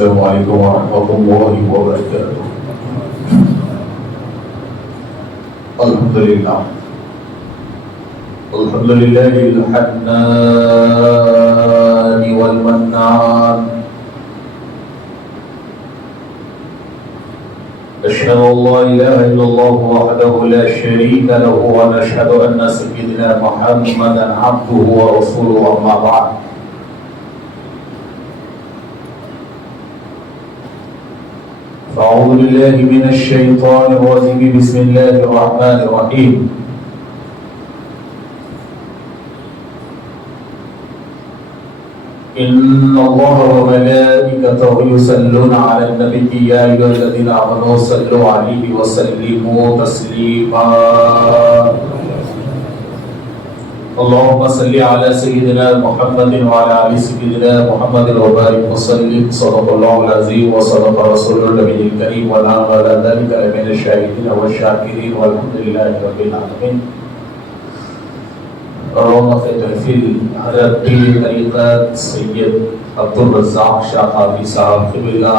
السلام علیکم ورحمۃ اللہ وبرکاتہ۔ الحمدللہ الحنان والمنان، أشهد أن لا إله إلا الله وحده لا شريك له ونشهد أن سيدنا محمدا عبده ورسوله، أما بعد فأعوذ بالله من الشيطان الرجيم، بسم الله الرحمن الرحيم۔ إن الله وملائكته يصلون على النبي يا أيها الذين آمنوا صلوا عليه وسلموا تسليما۔ اللهم صل على سيدنا محمد وعلى آل سيدنا محمد وبارك وسلم، صدق الله العظيم وصدق رسول النبي الكريم، ونحن على ذلك من الشاهدين والشاكرين، والحمد لله رب العالمين۔ اللهم محفل حضرت پیر طریقت سید عبدالرزاق شاہ قادری صاحب قبلہ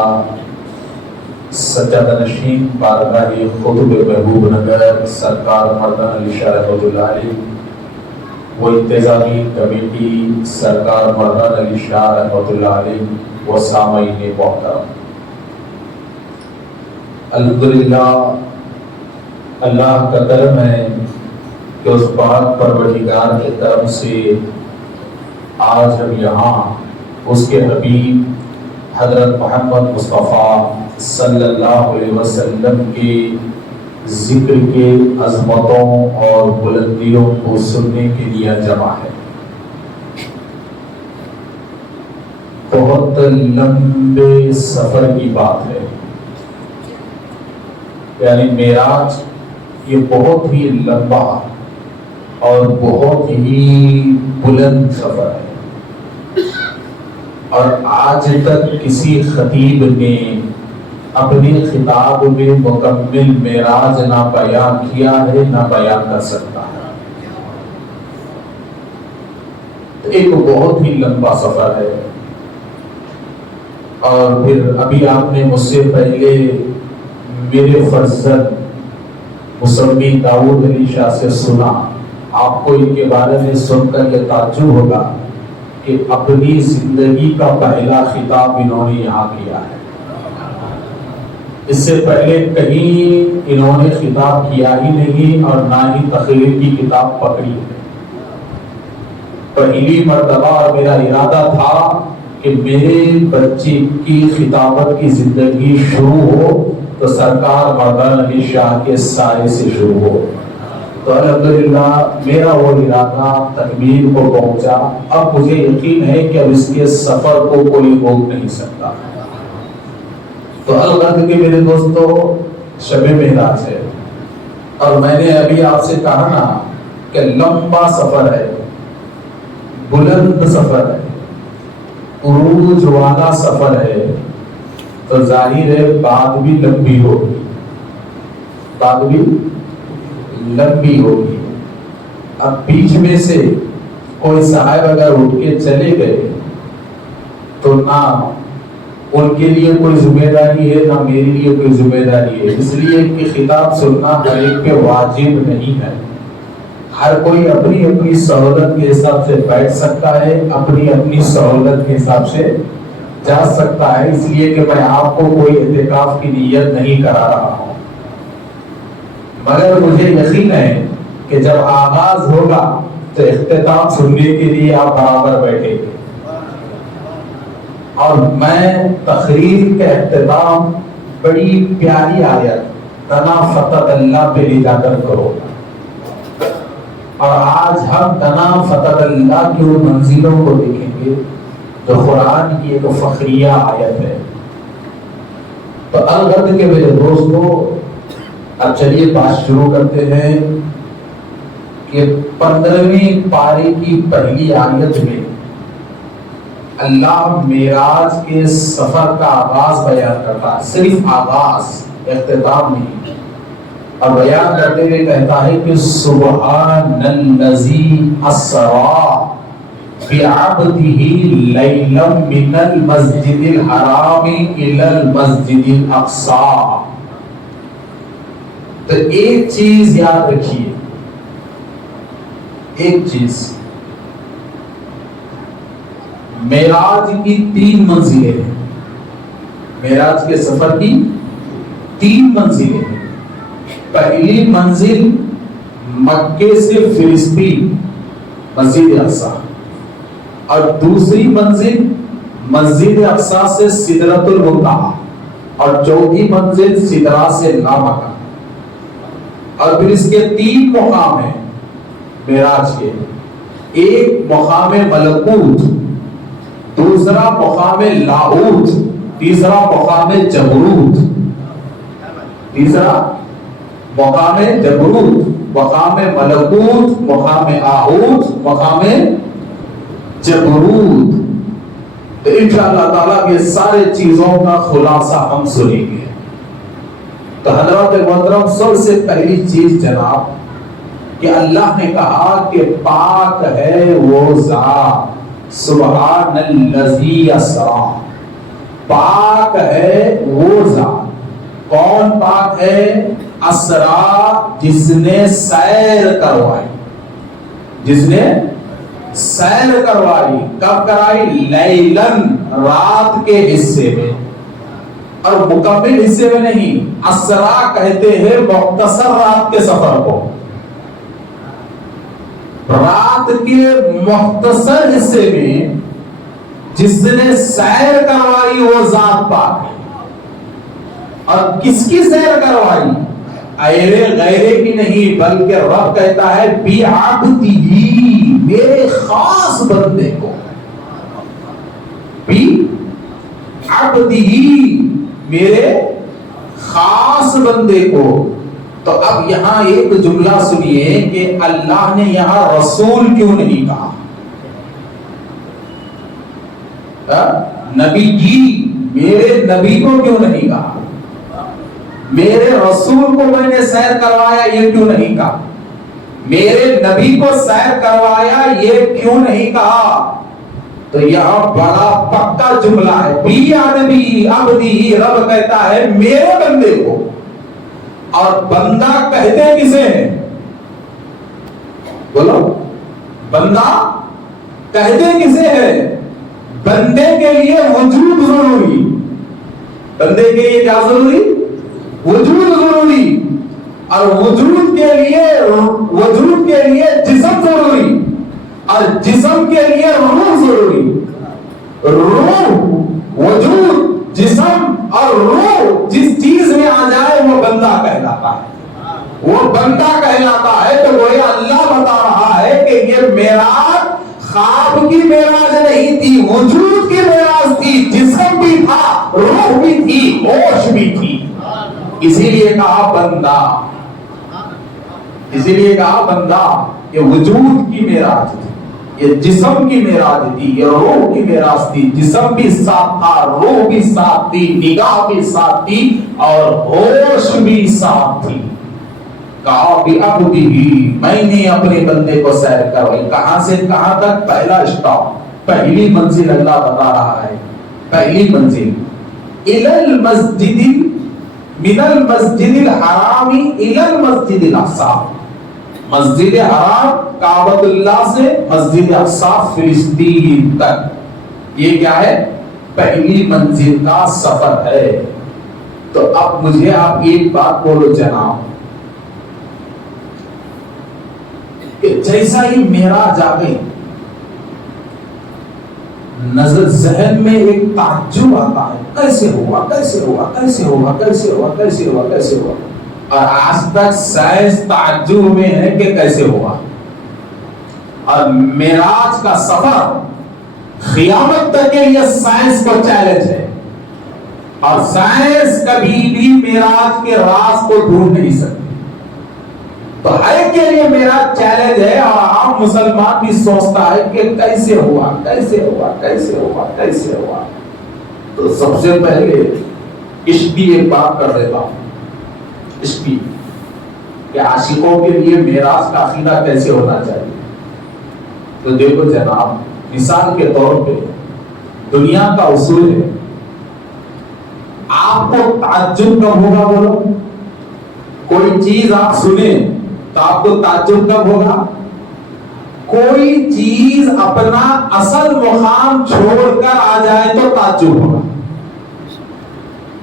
سجادہ نشین بارگاہ قطب محبوب نگر سرکار مردان علی شاہ رحمۃ اللہ علیہ و انتظامی کمیٹی سرکار مردان علی شاہ رحمۃ اللہ علیہ و سامعین محترم، الحمدللہ اللہ کا کرم ہے کہ اس پاک پروردگار کے طرف سے آج ہم یہاں اس کے حبیب حضرت محمد مصطفیٰ صلی اللہ علیہ وسلم کے ذکر کے عظمتوں اور بلندیوں کو سننے کے لیے جمع ہے۔ بہت لمبے سفر کی بات ہے، یعنی معراج یہ بہت ہی لمبا اور بہت ہی بلند سفر ہے، اور آج تک کسی خطیب نے اپنے خطاب میں مکمل معراج نہ بیان کیا ہے نہ بیان کر سکتا ہے۔ ایک بہت ہی لمبا سفر ہے، اور پھر ابھی آپ نے مجھ سے پہلے میرے فرزند مسمی داؤد علی شاہ سے سنا، آپ کو ان کے بارے میں سن کر یہ تعجب ہوگا کہ اپنی زندگی کا پہلا خطاب انہوں نے یہاں کیا ہے۔ اس سے پہلے کہیں انہوں نے خطاب کیا ہی نہیں، اور نہ ہی تقریر کی کتاب پکڑی ہے۔ پہلی مرتبہ میرا ارادہ تھا کہ میرے بچے کی خطابت کی زندگی شروع ہو تو سرکار مردان علی شاہ کے سائے سے شروع ہو، تو الحمدللہ میرا وہ ارادہ تکمیل کو پہنچا۔ اب مجھے یقین ہے کہ اب اس کے سفر کو کوئی روک نہیں سکتا۔ تو الغرض کے میرے دوستو شب معراج ہے، اور میں نے ابھی آپ سے کہا نا کہ لمبا سفر ہے، بلند سفر ہے، عروج والا سفر ہے، تو ظاہر ہے بات بھی لمبی ہوگی، بات بھی لمبی ہوگی۔ اب بیچ میں سے کوئی صاحب اگر اٹھ کے چلے گئے تو نہ ان کے لیے کوئی ذمہ داری ہے نہ میرے لیے کوئی ذمہ داری ہے، اس لیے کہ خطاب سننا ہر ایک پہ واجب نہیں ہے۔ ہر کوئی اپنی اپنی سہولت کے حساب سے بیٹھ سکتا ہے، اپنی اپنی سہولت کے حساب سے جا سکتا ہے، اس لیے کہ میں آپ کو کوئی اعتکاف کی نیت نہیں کرا رہا ہوں، مگر مجھے یقین ہے کہ جب آغاز ہوگا تو اختتام سننے کے لیے آپ برابر بیٹھیں گے، اور میں تقریر کے اختتام بڑی پیاری آیت تنا فتح اللہ پہ لے جا کر کرو، اور آج ہم تنا فتح اللہ کی ان منزلوں کو دیکھیں گے جو قرآن کی ایک فخریہ آیت ہے۔ تو الغرض کے میرے دوستو اب چلیے بات شروع کرتے ہیں کہ 15ویں پارے کی پہلی آیت میں اللہ معراج کے سفر کا آغاز بیان کرتا ہے، صرف آغاز، اختتام نہیں، اور بیان کرتے ہوئے کہتا ہے کہ سبحان الذی اسریٰ بعبده ليلا من المسجد الحرام الى المسجد الاقصى. تو ایک چیز یاد رکھیے، ایک چیز، معراج کی 3 منزلیں ہیں. معراج کے سفر کی 3 منزلیں ہیں. پہلی منزل مکے سے فلسطین مسجد اقصی، اور دوسری منزل مسجد اقصی سے سدرۃ المنتہی، اور چوتھی منزل سدرہ سے لامکہ. اور پھر اس کے 3 مقام ہیں معراج کے. ایک مقام ملکوت، دوسرا مقام لاہوت، تیسرا مقام جبروت. تیسرا مقام جبروت، مقام ملکوت، مقام آہوت، مقام جبروت. تو انشاءاللہ تعالیٰ یہ سارے چیزوں کا خلاصہ ہم سنیں گے. تو حضرات محترم، سب سے پہلی چیز جناب کہ اللہ نے کہا کہ پاک ہے وہ ذات، سبحان الذی اسریٰ. پاک ہے وہ ذات. کون پاک ہے؟ اسریٰ، جس نے سیر کروائی. جس نے سیر کروائی. کب کرائی؟ لیلن، رات کے حصے میں، اور مکمل حصے میں نہیں. اسریٰ کہتے ہیں مختصر رات کے سفر کو. رات کے مختصر حصے میں جس نے سیر کروائی وہ ذات پاک ہے. اور کس کی سیر کروائی؟ ایرے غیرے کی نہیں، بلکہ رب کہتا ہے بعبدہ، میرے خاص بندے کو. بعبدہ، میرے خاص بندے کو. تو اب یہاں ایک جملہ سنیے کہ اللہ نے یہاں رسول کیوں نہیں کہا؟ نبی جی، میرے نبی کو کیوں نہیں کہا؟ میرے رسول کو میں نے سیر کروایا، یہ کیوں نہیں کہا؟ میرے نبی کو سیر کروایا، یہ کیوں نہیں کہا؟ تو یہاں بڑا پکا جملہ ہے. بعبدہ، عبدی، رب کہتا ہے میرے بندے کو. اور بندہ کہتے کسے ہیں؟ بولو، بندہ کہتے کسے ہیں؟ بندے کے لیے وجود ضروری. بندے کے لیے کیا ضروری؟ وجود ضروری. اور وجود کے لیے جسم ضروری، اور جسم کے لیے روح ضروری. روح، وجود، جسم اور روح جس چیز میں آ جائے وہ بندہ کہلاتا ہے. وہ بندہ کہلاتا ہے. تو گویا اللہ بتا رہا ہے کہ یہ معراج خواب کی معراج نہیں تھی، وجود کی معراج تھی. جسم بھی تھا، روح بھی تھی، ہوش بھی تھی. اسی لیے کہا بندہ، اسی لیے کہا بندہ. یہ وجود کی معراج تھی، یہ جسم کی معراج تھی، یہ روح کی معراج تھی. جسم بھی ساتھ تھا، روح بھی ساتھ تھی، نگاہ بھی ساتھ تھی، اور ہوش بھی ساتھ تھی. کہا بعبدہ، میں نے اپنے بندے کو سیر کروائی. کہاں سے کہاں تک؟ پہلا اسٹاپ، پہلی منزل اللہ بتا رہا ہے. پہلی منزل الی المسجد، من المسجد الحرام الی المسجد الاقصی. مسجد حرام کعبۃ اللہ سے مسجد اقصی فلسطین تک. یہ کیا ہے؟ پہلی منزل کا سفر ہے. تو اب مجھے آپ ایک بات بولو جناب، کہ جیسا ہی معراج آ گئی، نظر ذہن میں ایک تعجب آتا ہے، کیسے ہوا، کیسے ہوا، کیسے ہوا، کیسے ہوا، کیسے ہوا، کیسے ہوا. اور آج تک سائنس تعجب میں ہے کہ کیسے ہوا. اور معراج کا سفر قیامت تک کے لیے سائنس کو چیلنج ہے. اور سائنس کبھی بھی معراج کے راز کو ڈھونڈ نہیں سکتی. تو ہر ایک کے لیے معراج چیلنج ہے. اور عام مسلمان بھی سوچتا ہے کہ کیسے ہوا، کیسے ہوا، کیسے ہوا، کیسے ہوا. تو سب سے پہلے عشق کی ایک بات کر دیتا ہوں. عشق کی کہ عاشقوں کے لیے معراج کا عقیدہ کیسے ہونا چاہیے. تو دیکھو جناب، مثال کے طور پہ دنیا کا اصول ہے، آپ کو تعجب کب ہوگا؟ بولو، کوئی چیز آپ سنیں تو آپ کو تعجب کب ہوگا؟ کوئی چیز اپنا اصل مقام چھوڑ کر آ جائے تو تعجب ہوگا،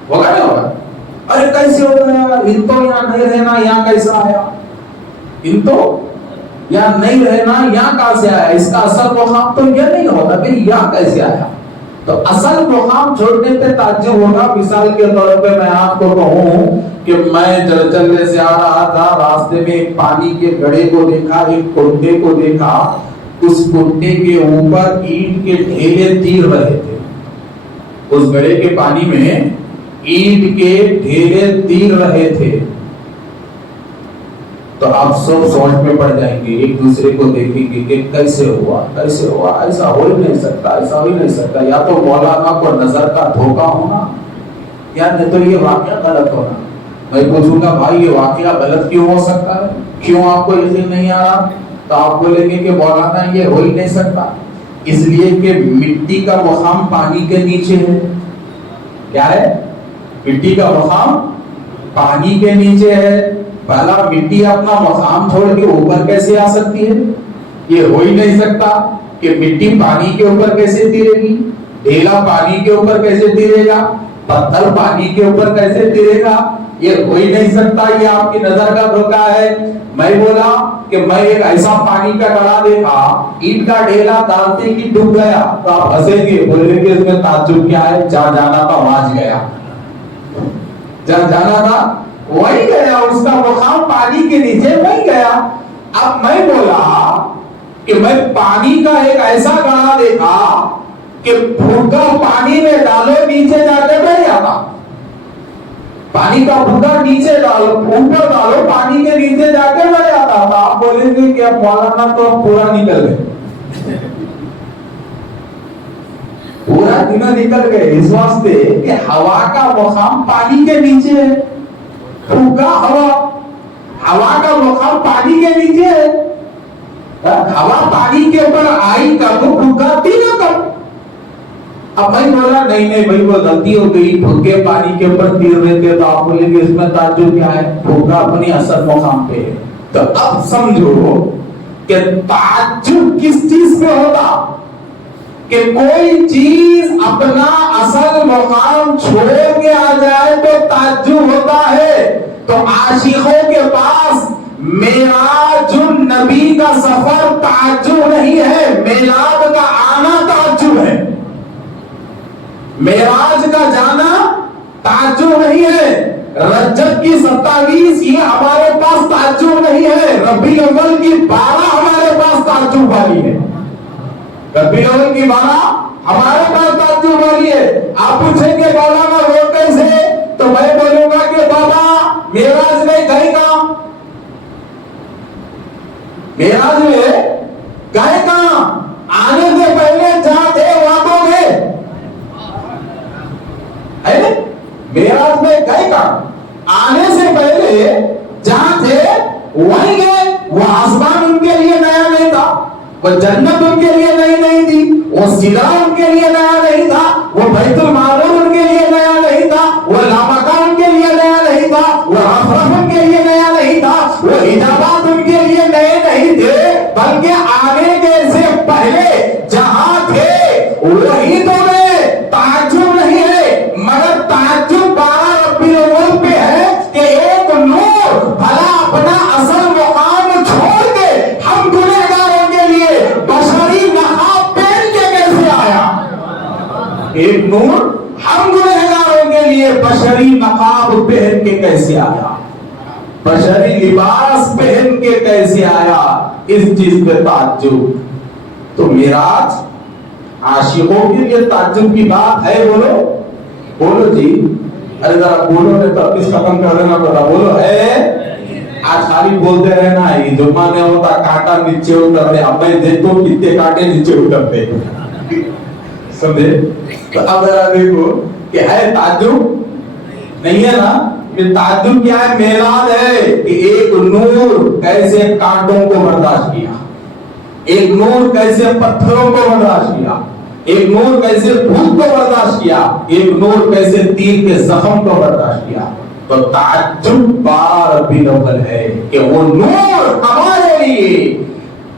ہوگا نہیں ہوگا؟ ارے کیسے ہو گیا، ان تو یہاں نہیں رہنا، یہاں کیسا آیا؟ ان تو یہاں نہیں رہنا، یہاں کہاں سے آیا؟ اس کا اصل مقام تو یہ نہیں ہوتا، پھر یہاں کیسے آیا؟ تو اصل مقام چھوڑنے پہ تعجب ہوگا۔ مثال کے طور پہ میں آپ کو کہوں کہ میں چلنے سے آ رہا تھا، راستے میں ایک پانی کے گڑھے کو دیکھا، ایک کنڈے کو دیکھا، اس کنڈے کے اوپر اینٹ کے ڈھیلے تیر رہے تھے، اس گڑھے کے پانی میں اینٹ کے ڈھیلے تیر رہے تھے۔ تو آپ سب سوچ میں پڑ جائیں گے، ایک دوسرے کو دیکھیں گے کہ کیسے ہوا، کیسے ہوا؟ ایسا ہو ہی نہیں سکتا، ایسا ہو ہی نہیں سکتا، یا تو مولانا کو نظر کا دھوکہ ہونا، یا نہیں تو یہ واقعہ غلط ہونا۔ میں پوچھوں گا بھائی یہ واقعہ غلط کیوں ہو سکتا ہے؟ کیوں آپ کو یقین نہیں آ رہا؟ تو آپ بولیں گے کہ مولانا یہ ہو ہی نہیں سکتا، اس لیے کہ مٹی کا مقام پانی کے نیچے ہے۔ کیا ہے؟ مٹی کا مقام پانی کے نیچے ہے۔ پہلا مٹی اپنا مقام چھوڑ کے اوپر کیسے آ سکتی ہے؟ یہ ہو ہی نہیں سکتا کہ مٹی پانی کے اوپر کیسے تیرے گی، ڈھیلا پانی کے اوپر کیسے تیرے گا، پتھر پانی کے اوپر کیسے تیرے گا؟ یہ ہو ہی نہیں سکتا، یہ آپ کی نظر کا دھوکہ ہے۔ میں بولا کہ میں ایک ایسا پانی کا گڑھا دیکھا، اینٹ کا ڈھیلا ڈالتے ہی ڈوب گیا، تو آپ ہنسیں گے، بولیں گے اس میں تعجب کیا ہے؟ جہاں جانا تھا وہاں گیا، جہاں جانا تھا وہی گیا، اس کا مقام پانی کے نیچے وہی گیا۔ اب میں بولا کہ میں پانی کا ایک ایسا گڑھا دیکھا کہ بھوکا پانی میں ڈالو نیچے جا کے بہ جاتا، پانی کا بھوکا نیچے ڈالو، اوپر ڈالو، پانی کے نیچے جا کے بہ جاتا تھا۔ آپ بولیں گے کہ اب مولانا تو پورا نکل گئے، پورا دن نکل گئے، اس واسطے کہ ہوا کا مقام پانی کے نیچے ہے۔ پھوکا ہوا کا مقام پانی کے نیچے ہے، ہوا پانی کے اوپر آئی کب، پھوکا تیرا کب۔ اب بھائی بولا نہیں بھائی وہ غلطی ہو گئی، پھوکے پانی کے اوپر تیر رہے تھے، تو آپ بولیں گے اس میں تعجب کیا ہے؟ پھوکا اپنی اصل مقام پہ ہے۔ تو اب سمجھو کہ تعجب کس چیز پہ ہوتا؟ کہ کوئی چیز اپنا اصل مقام چھوڑ کے آ جائے تو تعجب ہوتا ہے۔ تو عاشقوں کے پاس معراج النبی کا سفر تعجب نہیں ہے، میلاد کا آنا تعجب ہے۔ معراج کا جانا تعجب نہیں ہے، رجب کی 27 یہ ہمارے پاس تعجب نہیں ہے، ربیع الاول کی 12 ہمارے پاس تعجب والی ہے، ربیع الاول کی 12 ہمارے پاس تعجب والی ہے۔ آپ پوچھیں گے مولانا وہ کیسے؟ تو میں بولوں گا کہ بابا معراج میں گئے کہاں؟ معراج میں گئے کہاں؟ آنے سے پہلے جہاں تھے وہاں تو گئے، معراج میں گئے کہاں؟ آنے سے پہلے جہاں تھے وہیں گئے۔ وہ آسمان ان کے لیے نیا نہیں تھا، وہ جنت ان کے لیے نئی نہیں تھی، وہ سدرہ ان کے لیے نیا نہیں تھا، وہ بیت المعمور ان کے لیے نیا نہیں تھا، وہ لامکان ان کے لیے نیا نہیں تھا، وہ رفرف ان کے لیے نیا نہیں تھا، وہ حجابات ان کے لیے نئے نہیں تھے، بلکہ آنے کے سے پہلے جہاں تھے وہی تو گئے۔ تعجب نہیں ہے، مگر تعجب 12 ربیع الاول پہ ہے کہ ایک نور بھلا اپنا اصل مقام چھوڑ کے ہم گنہگاروں کے لیے بشری نقاب پہن کے کیسے آیا؟ ایک نور ہم گنہگاروں کے لیے بشری نقاب پہن کے کیسے آیا، بشری لباس پہن کے کیسے آیا؟ اس چیز پہ تعجب۔ تو معراج عاشقوں کے لیے تعجب کی بات ہے، بولو بولو جی، ارے ذرا بولو نہیں تو اس ختم کر دینا پڑا، بولو ہے۔ آج خالی بولتے رہنا، یہ جمعہ نہیں ہوتا کانٹا نیچے اترتے، اب میں دیکھتا ہوں کتنے کانٹے نیچے اترتے، سمجھے؟ تو اب ذرا دیکھو کہ ہے تعجب نہیں ہے نا؟ یہ تعجب کیا ہے؟ میلاد ہے کہ ایک نور کیسے کانٹوں کو برداشت کیا، ایک نور کیسے پتھروں کو برداشت کیا, ایک نور کیسے بھوک کو برداشت کیا, ایک نور کیسے تیر کے زخم کو برداشت کیا. تو تعجب بار بھی اول ہے کہ وہ نور ہمارے لیے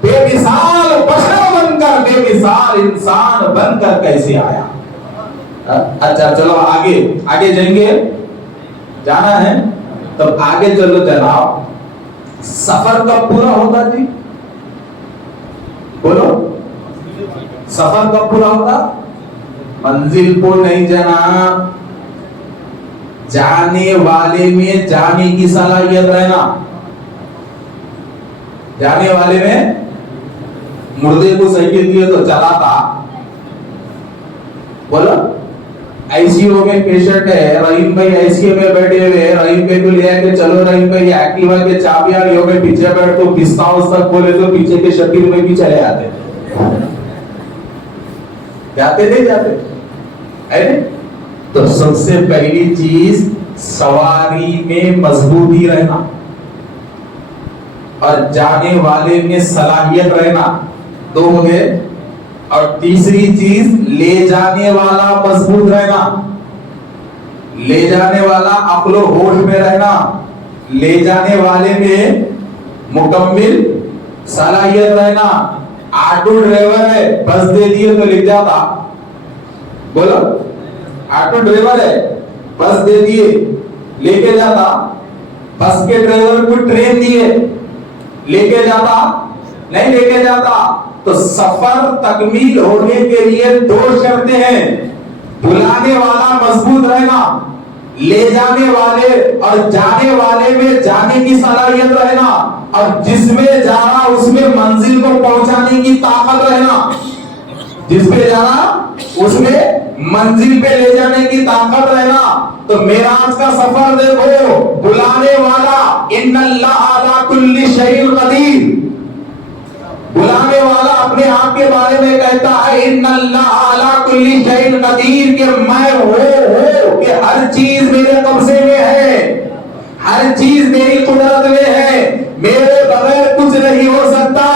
بے مثال بشر بن کر, بے مثال انسان بن کر کیسے آیا. اچھا چلو آگے جائیں گے, جانا ہے تب آگے چلو جناب. سفر کب پورا ہوتا جی, بولو سفر کب پورا ہوتا؟ منزل کو نہیں جناب, جانے والے میں جانے کی صلاحیت رہنا. جانے والے میں مردے کو سائیکل دیے تو چلا تھا, بولو آئی سی یو میں پیشنٹ ہے, رحیم بھائی آئی سی یو میں بیٹھے ہوئے, رحیم بھائی کو لے آ کے چلو رحیم بھائی ایکٹیوا کے چابیاں لیو میں پیچھے بیٹھ تو پستا تک بولے تو پیچھے کے شکیل میں بھی چلے آتے. جاتے نہیں جاتے. تو سب سے پہلی چیز سواری میں مضبوطی رہنا اور جانے والے میں صلاحیت رہنا, دو ہو گئے. اور تیسری چیز لے جانے والا مضبوط رہنا, لے جانے والا عقل و ہوش میں رہنا, لے جانے والے میں مکمل صلاحیت رہنا. آٹو ڈرائیور ہے, بس دے دیے تو لکھ جاتا, بولو آٹو ڈرائیور ہے, بس دے دیے لے کے جاتا. بس کے ڈرائیور کو ٹرین دیے لے کے جاتا, نہیں لے کے جاتا. تو سفر تکمیل ہونے کے لیے دو شرطیں ہیں, بلانے والا مضبوط رہنا, لے جانے والے اور جانے والے میں جانے کی صلاحیت رہنا, اور جس میں جانا اس میں منزل کو پہنچانے کی طاقت رہنا. جس پہ جانا اس میں منزل پہ لے جانے کی طاقت رہنا. تو معراج کا سفر دیکھو, بلانے والا ان اللہ علی کل شیء قدیر, بلانے والا اپنے آپ کے بارے میں کہتا ہے ان اللہ علی کل شیء قدیر, کہ میں ہوں کہ ہر چیز میرے قبضے میں ہے, ہر چیز میری قدرت میں ہے, میرے بغیر کچھ نہیں ہو سکتا.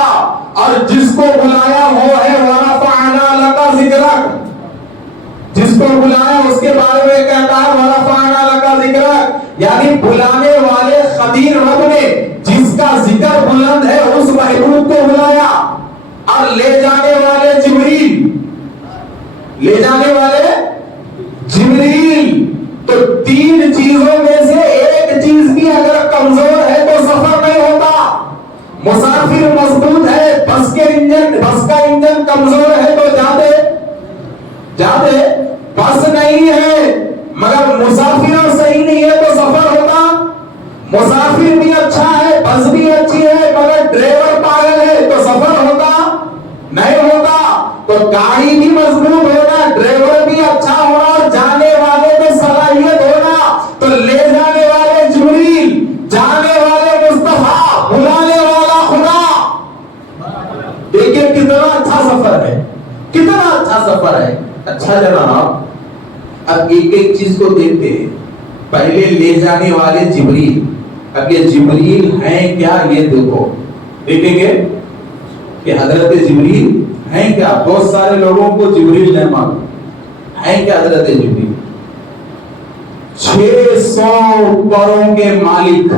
اور جس کو بلایا وہ ہے ورفعنا لک ذکرک, جس کو بلایا اس کے بارے میں کہتا ہے ورفعنا لک ذکرک, یعنی بلانے والے قدیر رب نے جس کا ذکر بلند ہے اس محبوب کو بلایا. اور لے جانے والے جبریل, لے جانے والے جبریل. تو تین چیزوں میں سے ایک چیز بھی اگر کمزور ہے تو سفر نہیں ہوتا. مسافر مضبوط ہے, بس کا انجن کمزور ہے تو جاتے. بس نہیں ہے مگر مسافر صحیح نہیں ہے تو سفر ہوتا. مسافر بھی اچھا ہے, بس بھی اچھی ہے, مگر ڈرائیور پاگل ہے تو سفر ہوتا نہیں ہوتا. تو گاڑی بھی مضبوط ہونا, ڈرائیور بھی اچھا ہونا, اور جانے والے میں صلاحیت ہونا. تو لے جانے والے جبریل, جانے والے مصطفیٰ, بلانے والا خدا. دیکھیں کتنا اچھا سفر ہے, کتنا اچھا سفر ہے. اچھا جناب, اب ایک ایک چیز کو دیکھتے ہیں. پہلے لے جانے والے جبریل, اب یہ جبریل ہیں کیا یہ دیکھو, دیکھیں گے کہ حضرت جبریل ہیں کیا. بہت سارے لوگوں کو جبریل نہیں معلوم ہیں کیا حضرت جبریل. 600 پروں کے مالک,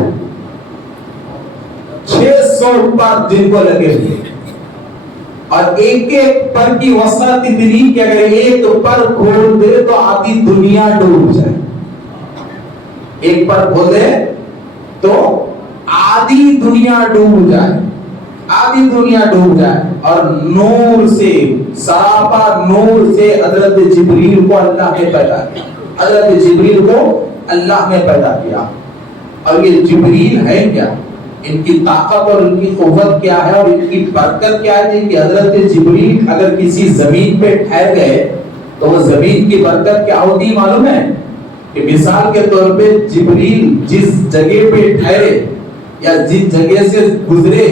600 پر جن کو لگے ہوئے, اور ایک ایک پر کی وسعت اتنی کہ اگر ایک پر کھول دے تو آدھی دنیا ڈوب جائے. ایک پر کھولے تو آدھی دنیا ڈوب جائے, آدھی دنیا ڈوب جائے. اور نور سے, سراپا نور سے حضرت جبریل کو اللہ نے پیدا کیا, حضرت جبریل کو اللہ نے پیدا کیا. اور یہ جبریل ہے کیا, ان کی طاقت اور ان کی قوت کیا ہے, اور ان کی برکت کیا ہے کہ حضرت جبریل اگر کسی زمین پہ ٹھہر گئے تو وہ زمین کی برکت کیا ہوتی معلوم ہے, کہ مثال کے طور پہ جبریل جس جگہ پہ ٹھہرے یا جس جگہ سے گزرے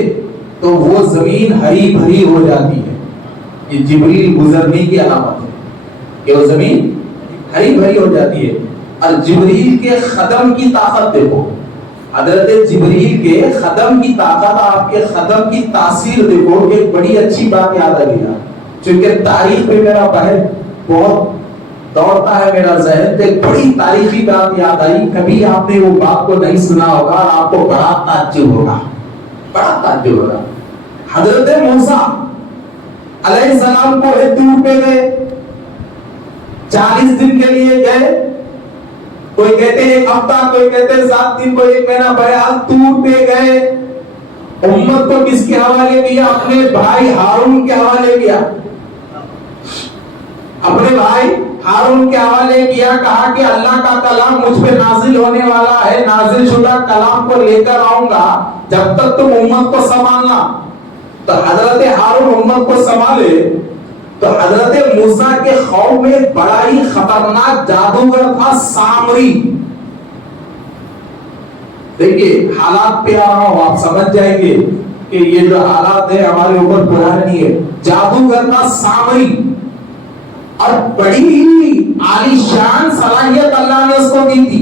تو وہ زمین ہری بھری ہو جاتی ہے. یہ جبریل گزرنے کی علامت ہے کہ وہ زمین ہری بھری ہو جاتی ہے. اور جبریل کے قدم کی طاقت دیکھو, حضرت جبریل کے خدم کی طاقت، آپ کے خدم کی تاثیر دیکھو. ایک بڑی اچھی بات یاد آ گئی، چونکہ تاریخ پہ میرا بہت دوڑتا ہے میرا ذہن، ایک بڑی تاریخی بات یاد آئی. کبھی آپ نے وہ بات کو نہیں سنا ہوگا اور آپ کو بڑا تعجب ہوگا، بڑا تعجب ہوگا. حضرت موسیٰ علیہ السلام کو ایک دور پہ گئے، 40 دن کے لیے گئے، کوئی کہتے ہیں ایک ہفتہ، کوئی کہتے ہیں 7 دن، کوئی 1 مہینہ. بہرحال طور پہ گئے. امت کو کس کے حوالے کیا؟ اپنے بھائی ہارون کے حوالے کیا. اپنے بھائی ہارون کے حوالے کیا. کہا کہ اللہ کا کلام مجھ پہ نازل ہونے والا ہے، نازل شدہ کلام کو لے کر آؤں گا، جب تک تم امت کو سنبھالنا. تو حضرت ہارون امت کو سنبھالے. تو حضرت موسیٰ کے قوم میں بڑا ہی خطرناک جادوگر تھا سامری. دیکھیے حالات پہ آ رہا ہوں، آپ سمجھ جائیں گے کہ یہ جو حالات ہے ہمارے اوپر برا نہیں ہے. جادوگر تھا سامری، اور بڑی ہی عالیشان صلاحیت اللہ نے اس کو دی تھی.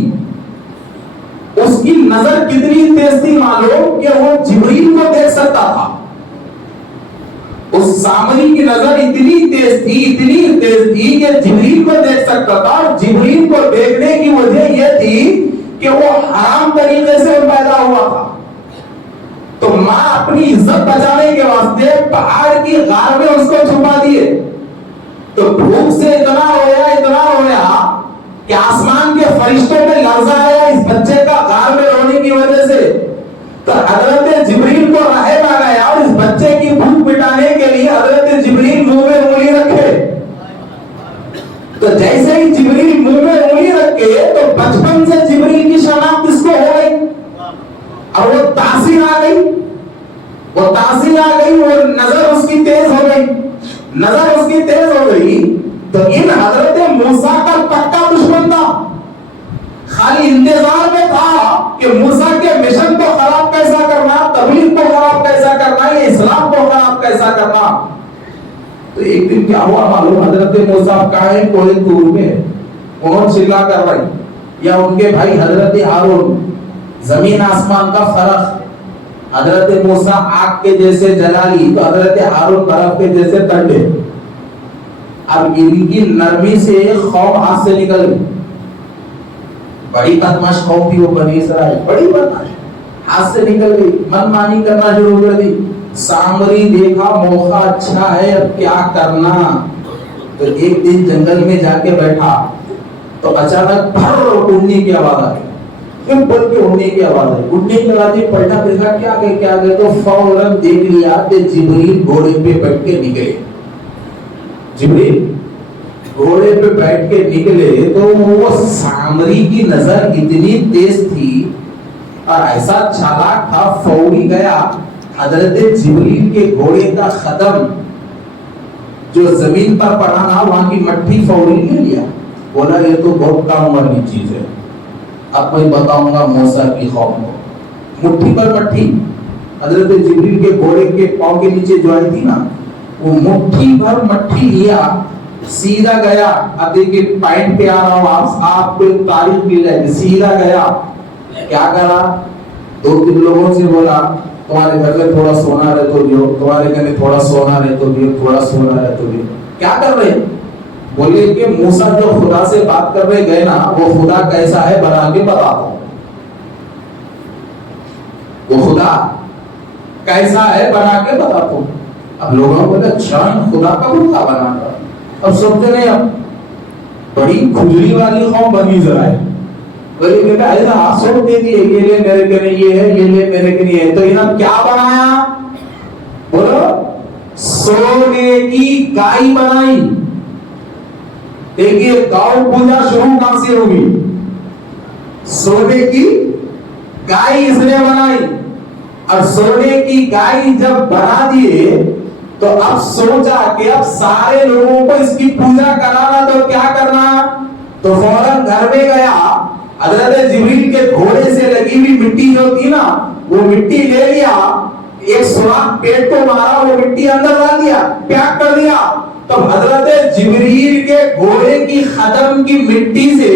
اس کی نظر کتنی تیز تھی معلوم کہ وہ جبریل کو دیکھ سکتا تھا. اس سامری کی نظر اتنی تیز تھی کہ جبریل کو دیکھ سکتا تھا. اور جبریل کو دیکھنے کی وجہ یہ تھی کہ وہ حرام طریقے سے پیدا ہوا تھا. تو ماں اپنی عزت بچانے کے واسطے پہاڑ کی غار میں اس کو چھپا دیے. تو بھوک سے اتنا رویا کہ آسمان کے فرشتوں میں لرزہ آیا اس بچے کا غار میں رونے کی وجہ سے. تو حضرت جبریل کو رحم آ گیا اور اس بچے کی بھوک مٹانے کے لیے حضرت جبریل منہ میں انگلی رکھے. تو جیسے ہی جبریل منہ میں انگلی رکھے تو بچپن سے جبریل کی شناخت اس کو ہو گئی اور وہ تاثیر آ گئی. وہ نظر اس کی تیز ہو گئی. تو ان حضرت موسیٰ کا پکا دشمن تھا، خالی انتظار میں تھا کہ موسیٰ کے مشن کو خراب کیسا کرنا، تبلیغ کو خراب کیسا کرنا، یہ اسلام کو خراب کیسا کرنا. تو ایک دن کیا ہوا معلوم؟ حضرت موسیٰ کہاں ہیں؟ کوئی دور میں. انہوں چلا کر رہی یا ان کے بھائی حضرت ہارون، زمین آسمان کا فرق. حضرت موسیٰ آگ کے جیسے جلالی تو حضرت ہارون برف کے جیسے ٹھنڈے. اب ان کی نرمی سے خوف ہاتھ سے نکل گئی. بڑی بدماش قوم تھی وہ بنی اسرائیل، بڑی بدماش، ہاتھ سے نکل گئی، من مانی کرنا شروع کر دی. سامری دیکھا موقع اچھا ہے، اب کیا کرنا. تو ایک دن جنگل میں جا کے بیٹھا تو اچانک پھر اڑنے کی آواز آئی. پھر بول کے اڑنے کی آواز آئی. اڑنے کی آواز آئی، پلٹا دیکھا کیا گئے تو فوراً دیکھ لیا کہ جبریل گھوڑے پہ بیٹھ کے نکلے. جبریل گھوڑے پہ بیٹھ کے نکلے تو وہ سامری کی نظر اتنی تیز تھی اور ایسا چالاک تھا، فوری گیا حضرت جبریل کے گھوڑے کا خدم جو زمین پر پڑا نا وہاں کی مٹھی فوری لے لیا. بولا یہ تو بہت کام والی چیز ہے، اب میں بتاؤں گا موسیٰ کی قوم کو. مٹھی پر مٹھی حضرت جبریل کے گھوڑے کے پاؤں کے نیچے جو آئی تھی نا، وہ مٹھی بھر مٹھی لیا، سیدھا گیا. اب دیکھیے پوائنٹ پہ آ رہا ہوں، آپ کو تاریخ مل جائے گی. سیدھا گیا، کیا کرا؟ 2-3 لوگوں سے بولا تمہارے گھر میں تھوڑا سونا رہے تو دیو، تمہارے گھر میں تھوڑا سونا رہے تو دیو، تھوڑا سونا رہے تو دیو. کیا کر رہے؟ بولے کہ موسیٰ جو خدا سے بات کر رہے گئے نا، وہ خدا کیسا ہے بنا کے بتا دو. وہ خدا کیسا ہے بنا کے بتا دو. اب لوگوں کو بولے اچھا خدا کا بتا بنا کر. اب سمجھے نہیں، اب بڑی کھجلی والی قوم بنی اسرائیل. بولے کہ ایسا آسود دے دیے، یہ لے میرے کے لیے یہ ہے، یہ لے میرے کے لیے ہے. تو انہوں کیا بنایا؟ بولو سونے کی گائے بنائی. دیکھیے گاؤں پوجا شروع کہاں سے ہوگی؟ سونے کی گائے اس نے بنائی. اور سونے کی گائے جب بنا دیے تو اب سوچا کہ اب سارے لوگوں کو اس کی پوجا کرانا، تو کیا کرنا؟ تو فوراً گھر میں گیا، حضرت جبریل کے گھوڑے سے لگی ہوئی مٹی جو تھی نا، وہ مٹی لے لیا، ایک سوراخ پیٹ کو مارا، وہ مٹی اندر ڈال دیا، پیک کر دیا. تو حضرت جبریل کے گھوڑے کی خدم کی مٹی سے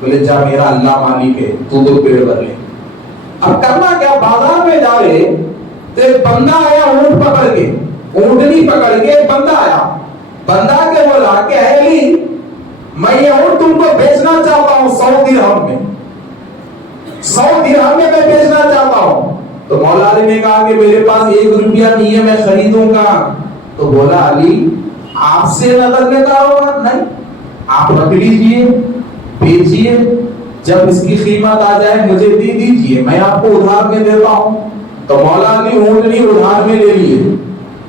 بولے جا میرا اللہ مالک ہے تو پیڑ بھر لے. اب کرنا کیا, بازار میں جا رہے تو ایک بندہ آیا اونٹ پکڑ کے, اونٹنی پکڑ کے ایک بندہ آیا, بندہ کے بولا کہ اے علی میں یہ اونٹ تم کو بیچنا چاہتا ہوں 100 درہم میں, 100 درہم میں میں بیچنا چاہتا ہوں. تو مولا علی نے کہا کہ میرے پاس 1 روپیہ نہیں ہے, میں خریدوں گا. تو بولا علی آپ سے نقد میں کاروبار نہیں, آپ رکھ لیجئے بیچیے, جب اس کی قیمت آ جائے مجھے دے دیجئے, میں آپ کو ادھار میں دیتا ہوں. تو مولا علی اونٹنی ادھار میں لے لیے,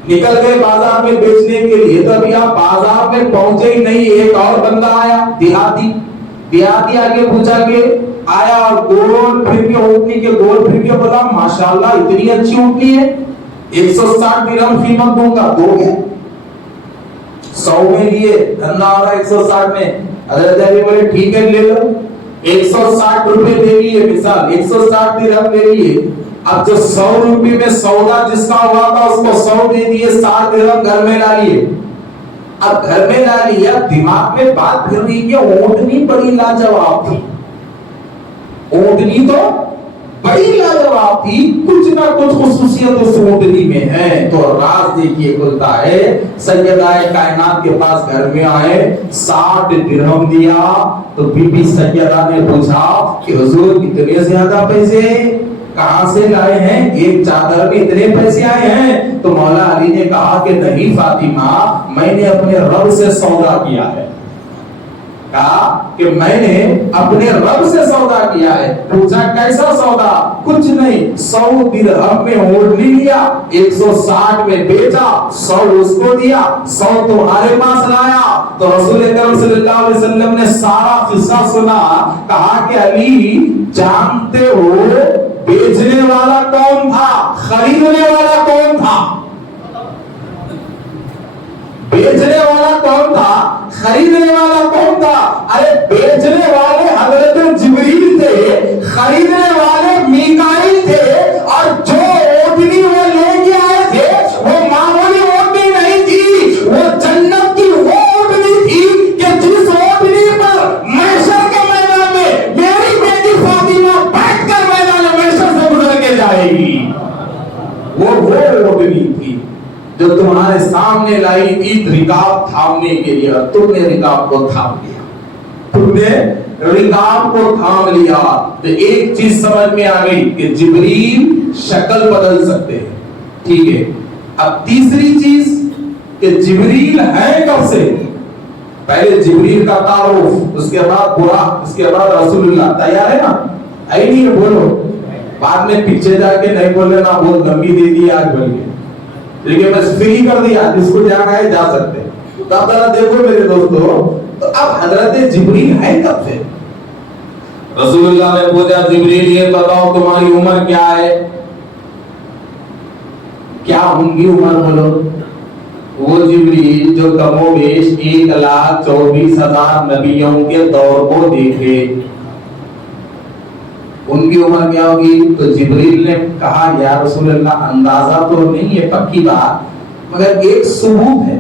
نکل گئے بازار میں بیچنے کے لیے. تو ابھی آپ بازار میں پہنچے ہی نہیں, ایک اور بندہ آیا دیہاتی آگے پوچھا کہ آیا اور گول پھر کے اونٹنی کے گول پھر کے بولا ماشاءاللہ اتنی اچھی اونٹنی ہے, 160 درہم قیمت دوں گا, دو گے 100 میں لیے, دھندا ہو رہا 160 میں. حضرت علی بولے ٹھیک ہے لے لو, 160 روپے دے لیے, مثال 160 درہم دے لیے. اب جو 100 روپے میں سودا جس کا ہوا تھا اس کو 100 دے دیے, 60 درہم گھر میں لا لیے. اب گھر میں لا لیا, دماغ میں بات پھر رہی کہ اونٹنی بڑی لاجواب تھی, اونٹنی تو بڑی لاجواب تھی, کچھ نہ کچھ خصوصیت اس اونٹنی میں ہے. تو راز دیکھیے کھلتا ہے, سیدہ کائنات کے پاس گھر میں آئے, 60 درہم دیا. تو بی بی سیدہ نے پوچھا کہ حضور اتنے زیادہ پیسے کہاں سے لائے ہیں, ایک چادر میں اتنے پیسے آئے ہیں؟ تو مولا علی نے کہا کہ نہیں فاطمہ, میں نے اپنے رب سے سودا کیا ہے. کہا کہ میں نے اپنے رب سے سودا کیا ہے. پوچھا کیسا سودا؟ کچھ نہیں, 100 درہم میں اونٹنی لیا, 160 میں بیچا, 100 اس کو دیا, 100 تمہارے پاس لایا. تو رسول اکرم صلی اللہ علیہ وسلم نے سارا قصہ سنا. کہا کہ علی جانتے ہو بیچنے والا کون تھا, خریدنے والا کون تھا؟ بیچنے والا کون تھا, خریدنے والا کون تھا؟ ارے بیچنے والے حضرت جبریل تھے, خریدنے والے میکائیل تھے, اور جو اونٹنی وہ لے کے آئے تھے وہ معمولی اونٹنی نہیں تھی, وہ جنت کی وہ اونٹنی تھی کہ جس اونٹنی پر محشر کے میدان میں میری بیٹی فاطمہ بیٹھ کر میدان محشر سے گزر کے جائے گی. وہ اونٹنی تھی جو تمہارے سامنے لائی تھی رکاب تھامنے کے لیے, تم نے رکاب کو تھام لیا, تم نے رکاب کو تھام لیا. تو ایک چیز سمجھ میں آ گئی کہ جبریل شکل بدل سکتے ہیں, ٹھیک ہے. اب تیسری چیز کہ جبریل ہے کب سے, پہلے جبریل کا تعارف, اس کے بعد برا, اس کے بعد رسول اللہ. تیار ہے نا, ہے نہیں بولو, بعد میں پیچھے جا کے نہیں بولے نا بہت لمبی دے دی آج بول کے, لیکن بس فری کر دیا, جس کو جانا ہے جا سکتے. تو اب ذرا دیکھو میرے دوستو, تو اب حضرت جبریل ہے کب سے؟ رسول اللہ نے پوچھا جبریل یہ بتاؤ تمہاری عمر کیا ہے, کیا ہوں گی عمر بولو. وہ جبریل جو کم و بیش 1,24,000 نبیوں کے دور کو دیکھے, ان کی عمر کیا ہوگی؟ تو جبریل نے کہا یا رسول اللہ اندازہ تو نہیں ہے پکی بات, مگر ایک ثبوت ہے.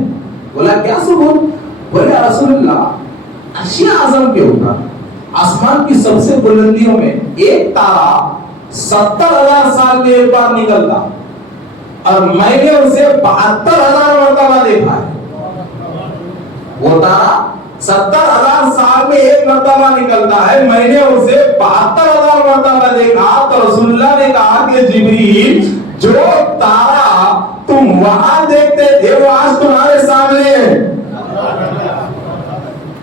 بولا کیا ثبوت؟ بولے یا رسول اللہ عرش اعظم کے اوپر آسمان کی سب سے بلندیوں میں ایک تارا 70,000 سال میں ایک بار نکلتا, اور میں نے اسے 72,000 مرتبہ دیکھا ہے. وہ تارا 70,000 سال میں ایک مرتبہ نکلتا ہے, میں نے اسے 72,000 مرتبہ دیکھا. تو رسول اللہ نے کہا کہ جبریل جو تارا تم وہاں دیکھتے تھے وہ آج تمہارے سامنے ہے,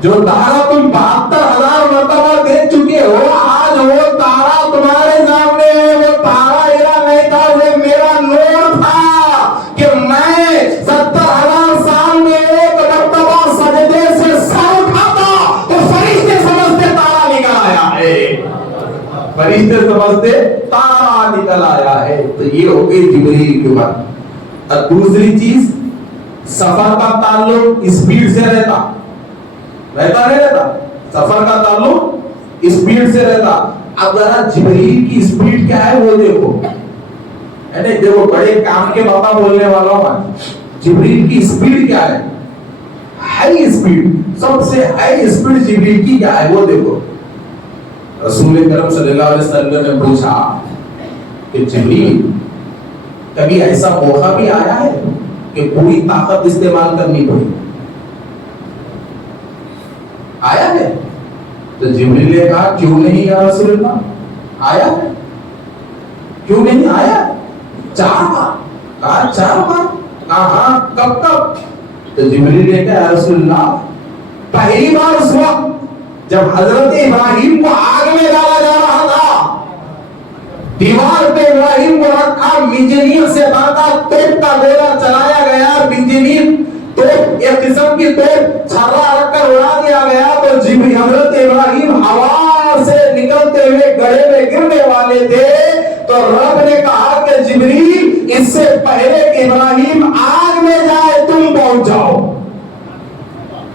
جو تارا تم 72,000 مرتبہ دیکھ چکے ہو آج وہ تارا تمہارے سامنے ہے. وہ تارا میرا نہیں تھا, وہ میرا نور تھا کہ میں 70,000 سال میں ایک مرتبہ سجدے سے سر اٹھاتا تو فرشتے سمجھتے تارا نکل آیا ہے, فرشتے سمجھتے تارا نکل آیا ہے. تو یہ ہو گئی جبریل کے بعد. اور دوسری چیز سفر کا تعلق اسپیڈ سے رہتا نہیں رہتا, سفر کا تعلق اسپیڈ سے رہتا. اب ذرا جبریل کی اسپیڈ کیا ہے وہ دیکھو, نہیں دیکھو بڑے کام کے بابا بولنے والا ہوں, جبریل کی اسپیڈ کیا ہے؟ ہائی اسپیڈ, سب سے ہائی اسپیڈ جبریل کی کیا ہے وہ دیکھو. رسول کرم صلی اللہ علیہ وسلم نے پوچھا کہ جبریل کبھی ایسا موقع بھی آیا ہے کہ پوری طاقت استعمال کرنی پڑی؟ آیا ہے؟ تو جبریل نے کہا کیوں نہیں یا رسول اللہ، آیا ہے، کیوں نہیں آیا؟ 4 بار کہا، 4 بار کہا، ہاں کب کب؟ تو جبریل نے کہا یا رسول اللہ پہلی بار اس وقت جب حضرت ابراہیم کو آگ میں ڈالا جا رہا تھا، دیوار پہ ابراہیم کو رکھا، منجنیق سے باندھا، توپ کا گولا چلایا گیا، منجنیق توپ ایک قسم کی توپ چھرا رکھ کر اڑا دیا گیا، تو جبریل حضرت ابراہیم ہوا سے نکلتے ہوئے گڑھے میں گرنے والے تھے، تو رب نے کہا کہ جبریل اس سے پہلے کہ ابراہیم آگ میں جائے تم پہنچ جاؤ،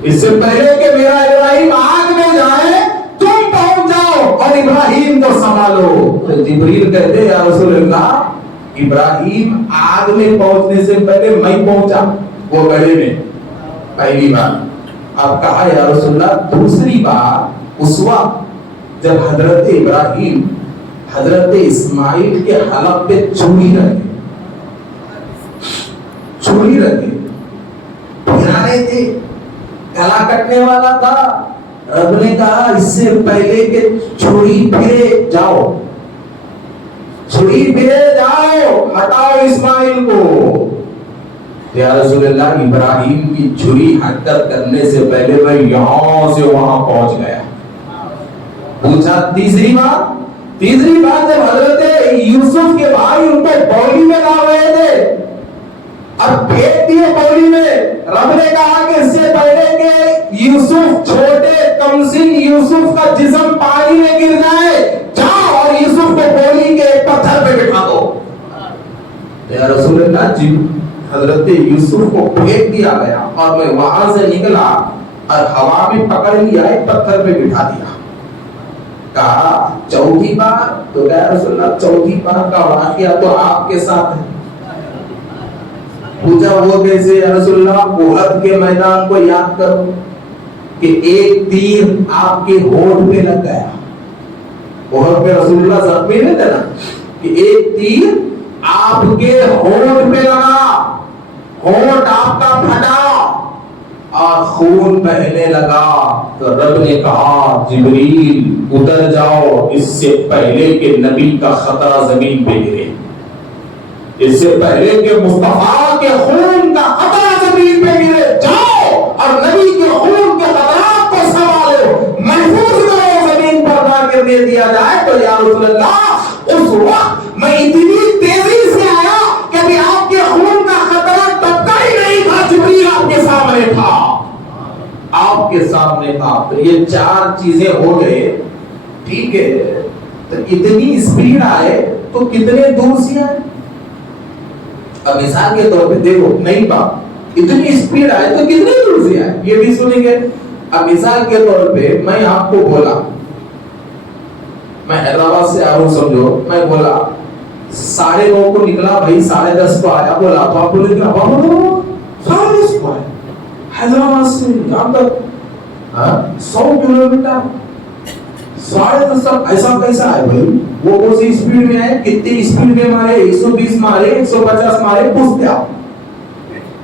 اس سے پہلے کہ میرا ابراہیم آگ میں جائے تم پہنچ جاؤ اور ابراہیم کو سنبھالو۔ تو جبریل کہتے یا رسول اللہ ابراہیم آگ میں پہنچنے سے پہلے میں پہنچا وہ گڑھے میں پہلی بار۔ اب کہا یا رسول اللہ دوسری بار اس وقت جب حضرت ابراہیم حضرت اسماعیل کے حلق پہ چھری رکھے پھرا رہے تھے، گلا کٹنے والا تھا، رب نے کہا اس سے پہلے کہ چھری پھرے جاؤ، چھری پھرے جاؤ، ہٹاؤ اسماعیل کو۔ یا رسول اللہ ابراہیم کی چھری حرکت کرنے سے پہلے میں یہاں سے وہاں پہنچ گیا۔ پوچھا تیسری بات جب حضرت یوسف کے بھائی ان کو بولی میں لا رہے تھے، اب پھینک دیے بولی میں، رب نے کہا کہ اس سے پہلے کہ یوسف چھوٹے کمسن یوسف کا جسم پانی میں گر جائے، جاؤ اور یوسف کو بولی کے ایک پتھر پہ بٹھا دو۔ یا رسول اللہ جی حضرت یوسف کو پھینک دیا گیا اور میں وہاں سے نکلا اور ہوا میں پکڑ لیا، ایک پتھر پہ بٹھا دیا۔ کہا چوتھی بار؟ تو یا رسول اللہ چوتھی بار کا واقعہ تو آپ کے ساتھ ہے۔ پوچھا وہ کیسے؟ یا رسول اللہ احد کے میدان کو یاد کرو کہ ایک تیر آپ کے ہونٹ پہ لگ گیا، احد پہ رسول اللہ زخمی نہیں تھے نا، کہ ایک تیر آپ کے ہونٹ پہ لگا، ہونٹ آپ کا پھٹا اور خون بہنے لگا، تو رب نے کہا جبریل اتر جاؤ اس سے پہلے کہ نبی کا خطرہ زمین پہ گرے، اس سے پہلے کہ مصطفیٰ کے خون کا خطرہ زمین پہ گرے، جاؤ اور نبی کے خون کے خطرات کو سنبھالو، محفوظ کرو، زمین پر نہ گرنے دیا جائے۔ تو یا رسول اللہ اس وقت میں اتنی تیزی سے آیا کہ ابھی آپ کے خون کا خطرہ ٹپکا ہی نہیں تھا، جبریل آپ کے سامنے تھا، آپ کے سامنے تھا۔ تو یہ 4 چیزیں ہو گئے، ٹھیک ہے؟ تو اتنی اسپیڈ آئے تو کتنے دور سے آئے؟ اب مثال کے طور پہ دیکھو، نئی بات، اتنی اسپیڈ آئے تو کتنے دور سے آئے یہ بھی سنیں گے۔ اب مثال کے طور پہ میں آپ کو بولا، میں حیدرآباد سے آیا ہوں سمجھو، میں بولا 9:30 کو نکلا بھائی، 10:30 کو آیا، بولا تو آپ بولے کہ 10:30 کو آیا حیدرآباد سے یہاں تک 100 کلومیٹر، 10:30 تک ایسا کیسا ہے بھائی؟ وہ کون سی اسپیڈ میں آئے، کتنی اسپیڈ میں مارے، 120 مارے، 150 مارے؟ پوچھتے آپ،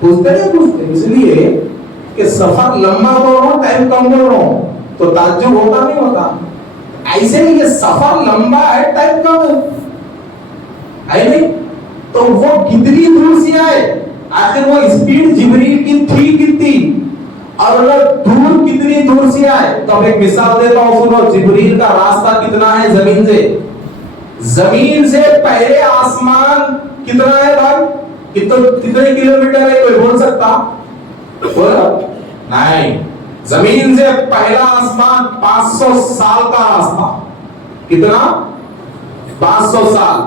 پوچھتے نہیں پوچھتے؟ اس لیے کہ سفر لمبا بول رہا ہوں، ٹائم کم بول رہا ہوں تو تعجب ہوتا نہیں ہوتا؟ ایسے ہی یہ سفر لمبا ہے، ٹائم کم ہے نہیں؟ تو وہ کتنی دور سے آئے؟ آخر وہ اسپیڈ جبریل کی تھی کتنی، اور اگر دور کتنی دور سے آئے؟ تو اب ایک مثال دیتا ہوں سنو، جبریل کا راستہ کتنا ہے زمین سے؟ زمین سے پہلے آسمان کتنا ہے بھائی؟ کتنے کلومیٹر ہے؟ کوئی بول سکتا؟ بولا نہیں، زمین سے پہلا آسمان 500 سال کا راستہ، کتنا؟ 500 سال۔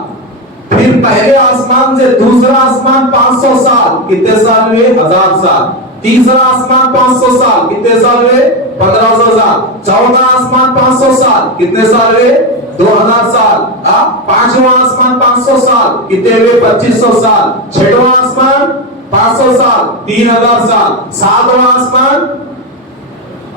پھر پہلے آسمان سے دوسرا آسمان 500 سال، کتنے سال ہوئے؟ 1000 سال۔ تیسرا آسمان 500 سال، کتنے سال ہوئے؟ 1500 سال۔ چوتھا آسمان 500 سال، کتنے سال ہوئے؟ 2000 سال۔ پانچواں آسمان 500 سال، کتنے ہوئے؟ 2500 سال۔ چھٹواں آسمان 500 سال، 3000 سال۔ ساتواں آسمان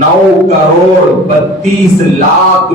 9,32,00,000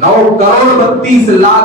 9,32,00,000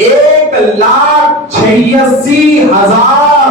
1,86,000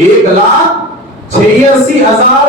1,86,000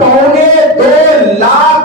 2.25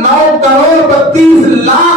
9,32,00,000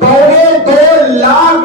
2.25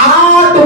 8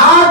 8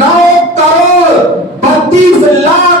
9,32,00,000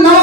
9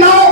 9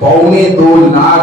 2.25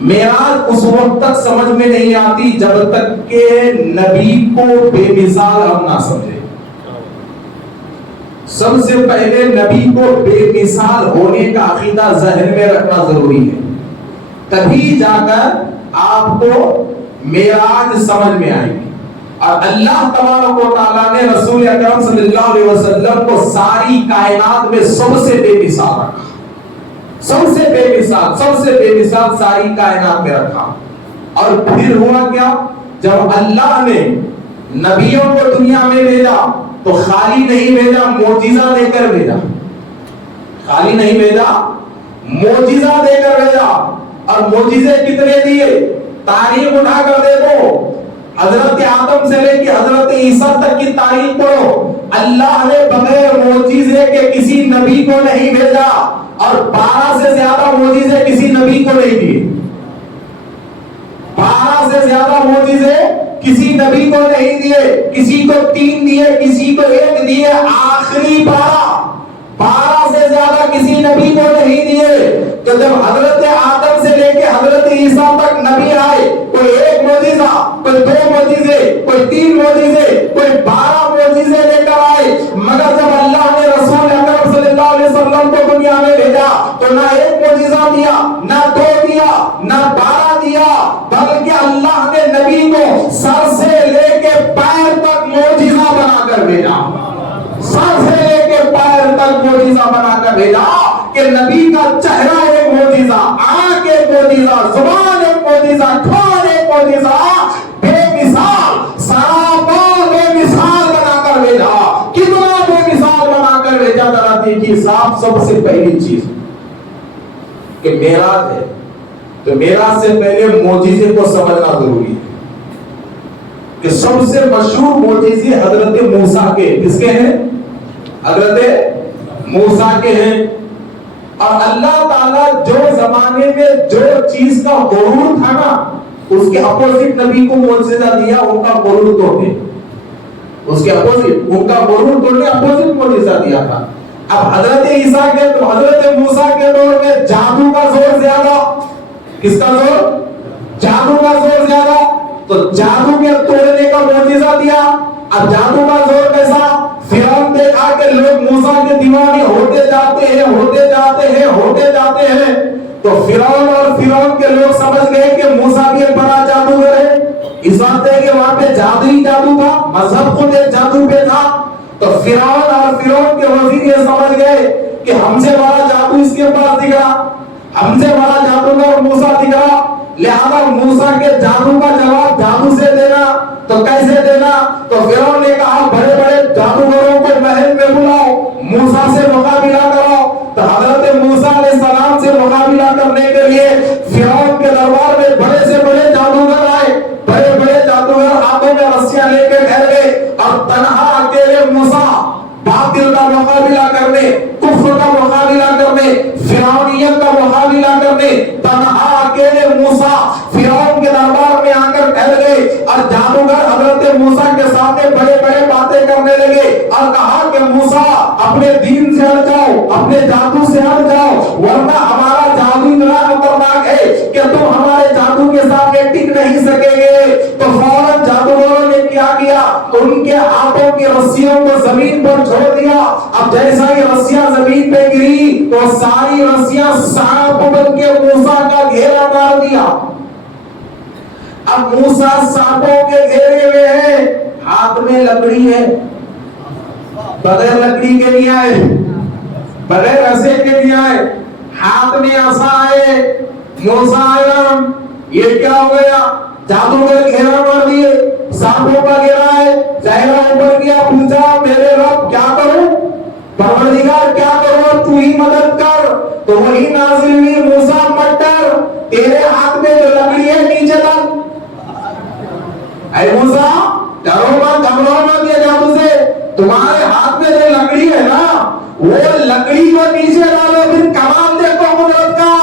معراج اس وقت تک سمجھ میں نہیں آتی جب تک کہ نبی کو بے مثال ہم نہ سمجھے. سب سے پہلے نبی کو بے مثال ہونے کا عقیدہ ذہن میں رکھنا ضروری ہے، تبھی جا کر آپ کو معراج سمجھ میں آئے گی. اور اللہ تبارک و تعالیٰ نے رسول اکرم صلی اللہ علیہ وسلم کو ساری کائنات میں سب سے بے مثال رکھا، سب سے بے مثال ساری کائنات میں رکھا. اور پھر ہوا کیا؟ جب اللہ نے نبیوں کو دنیا میں بھیجا تو خالی نہیں بھیجا، معجزہ دے کر بھیجا. خالی نہیں بھیجا، معجزہ دے کر بھیجا. اور معجزے کتنے دیے؟ تاریخ اٹھا کر دیکھو، حضرت آدم سے لے کے حضرت عیسیٰ تک کی تاریخ پڑھو، اللہ نے بغیر معجزے کے کسی نبی کو نہیں بھیجا، اور 12 سے زیادہ معجزے کسی نبی کو نہیں دیے. 12 سے زیادہ معجزے کسی نبی کو نہیں دیے، کسی کو 3 دیے، کسی کو 1 دیے، آخری 12 سے زیادہ کسی نبی کو نہیں دیے. کہ جب حضرت آدم سے لے کے حضرت عیسیٰ تک نبی آئے، کوئی 1 معجزہ، کوئی 2 معجزے، کوئی 3 معجزے، کوئی 12 معجزے لے کر آئے. مگر جب اللہ نے رسول اکرم صلی اللہ علیہ وسلم کو دنیا میں بھیجا تو نہ 1 معجزہ دیا، نہ 2 دیا، نہ 12 دیا، بلکہ اللہ نے نبی کو سر سے لے کے پیر تک معجزہ بنا کر بھیجا. سر سے لے کے پیر تک معجزہ بنا کر بھیجا کہ نبی کا چہرہ ایک معجزہ، آنکھ ایک معجزہ، زبان ایک معجزہ، کھان ایک معجزہ، بے مثال، سراپا بے مثال بنا کر بھیجا. کتنا بے مثال بنا کر بھیجا ذرا دیکھیے صاحب. سب سے پہلی چیز کہ معراج ہے تو معراج سے پہلے معجزے کو سمجھنا ضروری ہے کہ سب سے مشہور معجزے حضرت موسیٰ کے کس کے ہیں؟ حضرت موسیٰ کے ہیں. اور اللہ تعالیٰ جو زمانے میں جو چیز کا غرور تھا نا، اس کے اپوزٹ نبی کو معجزہ دیا، ان کا غرور توڑنے. اس کے اپوزٹ، ان کا غرور توڑنے اپوزٹ معجزہ دیا تھا. اب حضرت عیسیٰ کے تو حضرت موسیٰ کے دور میں جادو کا زور زیادہ. کس کا زور؟ جادو کا زور زیادہ. تو جادو کے توڑنے کا معجزہ دیا. اب جادو کا زور کیسا؟ فرعون دیکھا کہ لوگ موسیٰ کے دیوانے ہوتے جاتے ہیں تو فرعون اور فرعون کے لوگ سمجھ گئے کہ موسیٰ بھی ایک بڑا جادوگر ہے. اس بات ہے کہ وہاں پہ جادو تھا، مذہب خود ایک جادو پہ تھا. تو فرعون اور فرعون کے وزیر یہ سمجھ گئے کہ ہم سے بڑا جادو اس کے پاس دکھ رہا، ہم سے بڑا جادوگر موسیٰ دکھ رہا، لہذا موسیٰ کے جادو کا جواب جادو سے دینا. تو کیسے دینا؟ تو فرعون نے کہا بڑے بڑے جادوگروں کو محل میں بلاؤ، موسیٰ سے مقابلہ کراؤ. تو حضرت موسیٰ علیہ السلام سے مقابلہ کرنے کے لیے فرعون کے دربار میں بڑے سے بڑے جادوگر آئے. بڑے بڑے جادوگر ہاتھوں میں رسیاں لے کے ٹھہر گئے اور تنہا اکیلے موسیٰ باطل کا مقابلہ کرنے، کفر کا مقابلہ کرنے، فرعونیت کا مقابلہ کرنے، تنہا اکیلے موسیٰ فرعون کے دربار میں آ کر ٹھہر گئے. اور جادوگر حضرت موسیٰ کے سامنے بڑے بڑے باتیں کرنے لگے اور کہا کہ موسیٰ اپنے دین سے ہٹ جاؤ، اپنے جادو سے ہٹ جاؤ، ورنہ ہمارا جادو اتنا خطرناک ہے کہ تم ہمارے جادو کے سامنے ٹک نہیں سکیں گے. تو فوراً جادوگروں نے کیا کیا؟ ان کے ہاتھوں کی رسیوں کو زمین پر چھوڑ دیا. اب جیسا ہی رسیاں زمین پہ گری تو ساری رسیاں سانپ بن کے موسیٰ کا گھیرا مار دیا. اب موسیٰ سانپوں کے گھیرے میں ہے، ہاتھ میں لکڑی ہے، بغیر لکڑی کے نہیں آئے، بغیر عصا کے نہیں آئے، ہاتھ میں عصا ہے. موسیٰ آیا، یہ کیا ہو گیا؟ جادو کا گھیرا مار دیے، سانپوں کا گھیرا ہے. چہرہ اوپر کیا، پوچھا میرے رب کیا کروں، پروردگار کیا کروں، تو ہی مدد کر. تو وہی نازل ہوئی موسیٰ مت ڈر، تیرے ہاتھ میں جو لکڑی ہے نیچے ڈال. اے موسیٰ ڈرو مت، گھبراؤ مت یہ جادو سے، تمہارے ہاتھ میں جو لکڑی ہے نا وہ لکڑی کو نیچے ڈالو، پھر کمال دیکھو قدرت کا.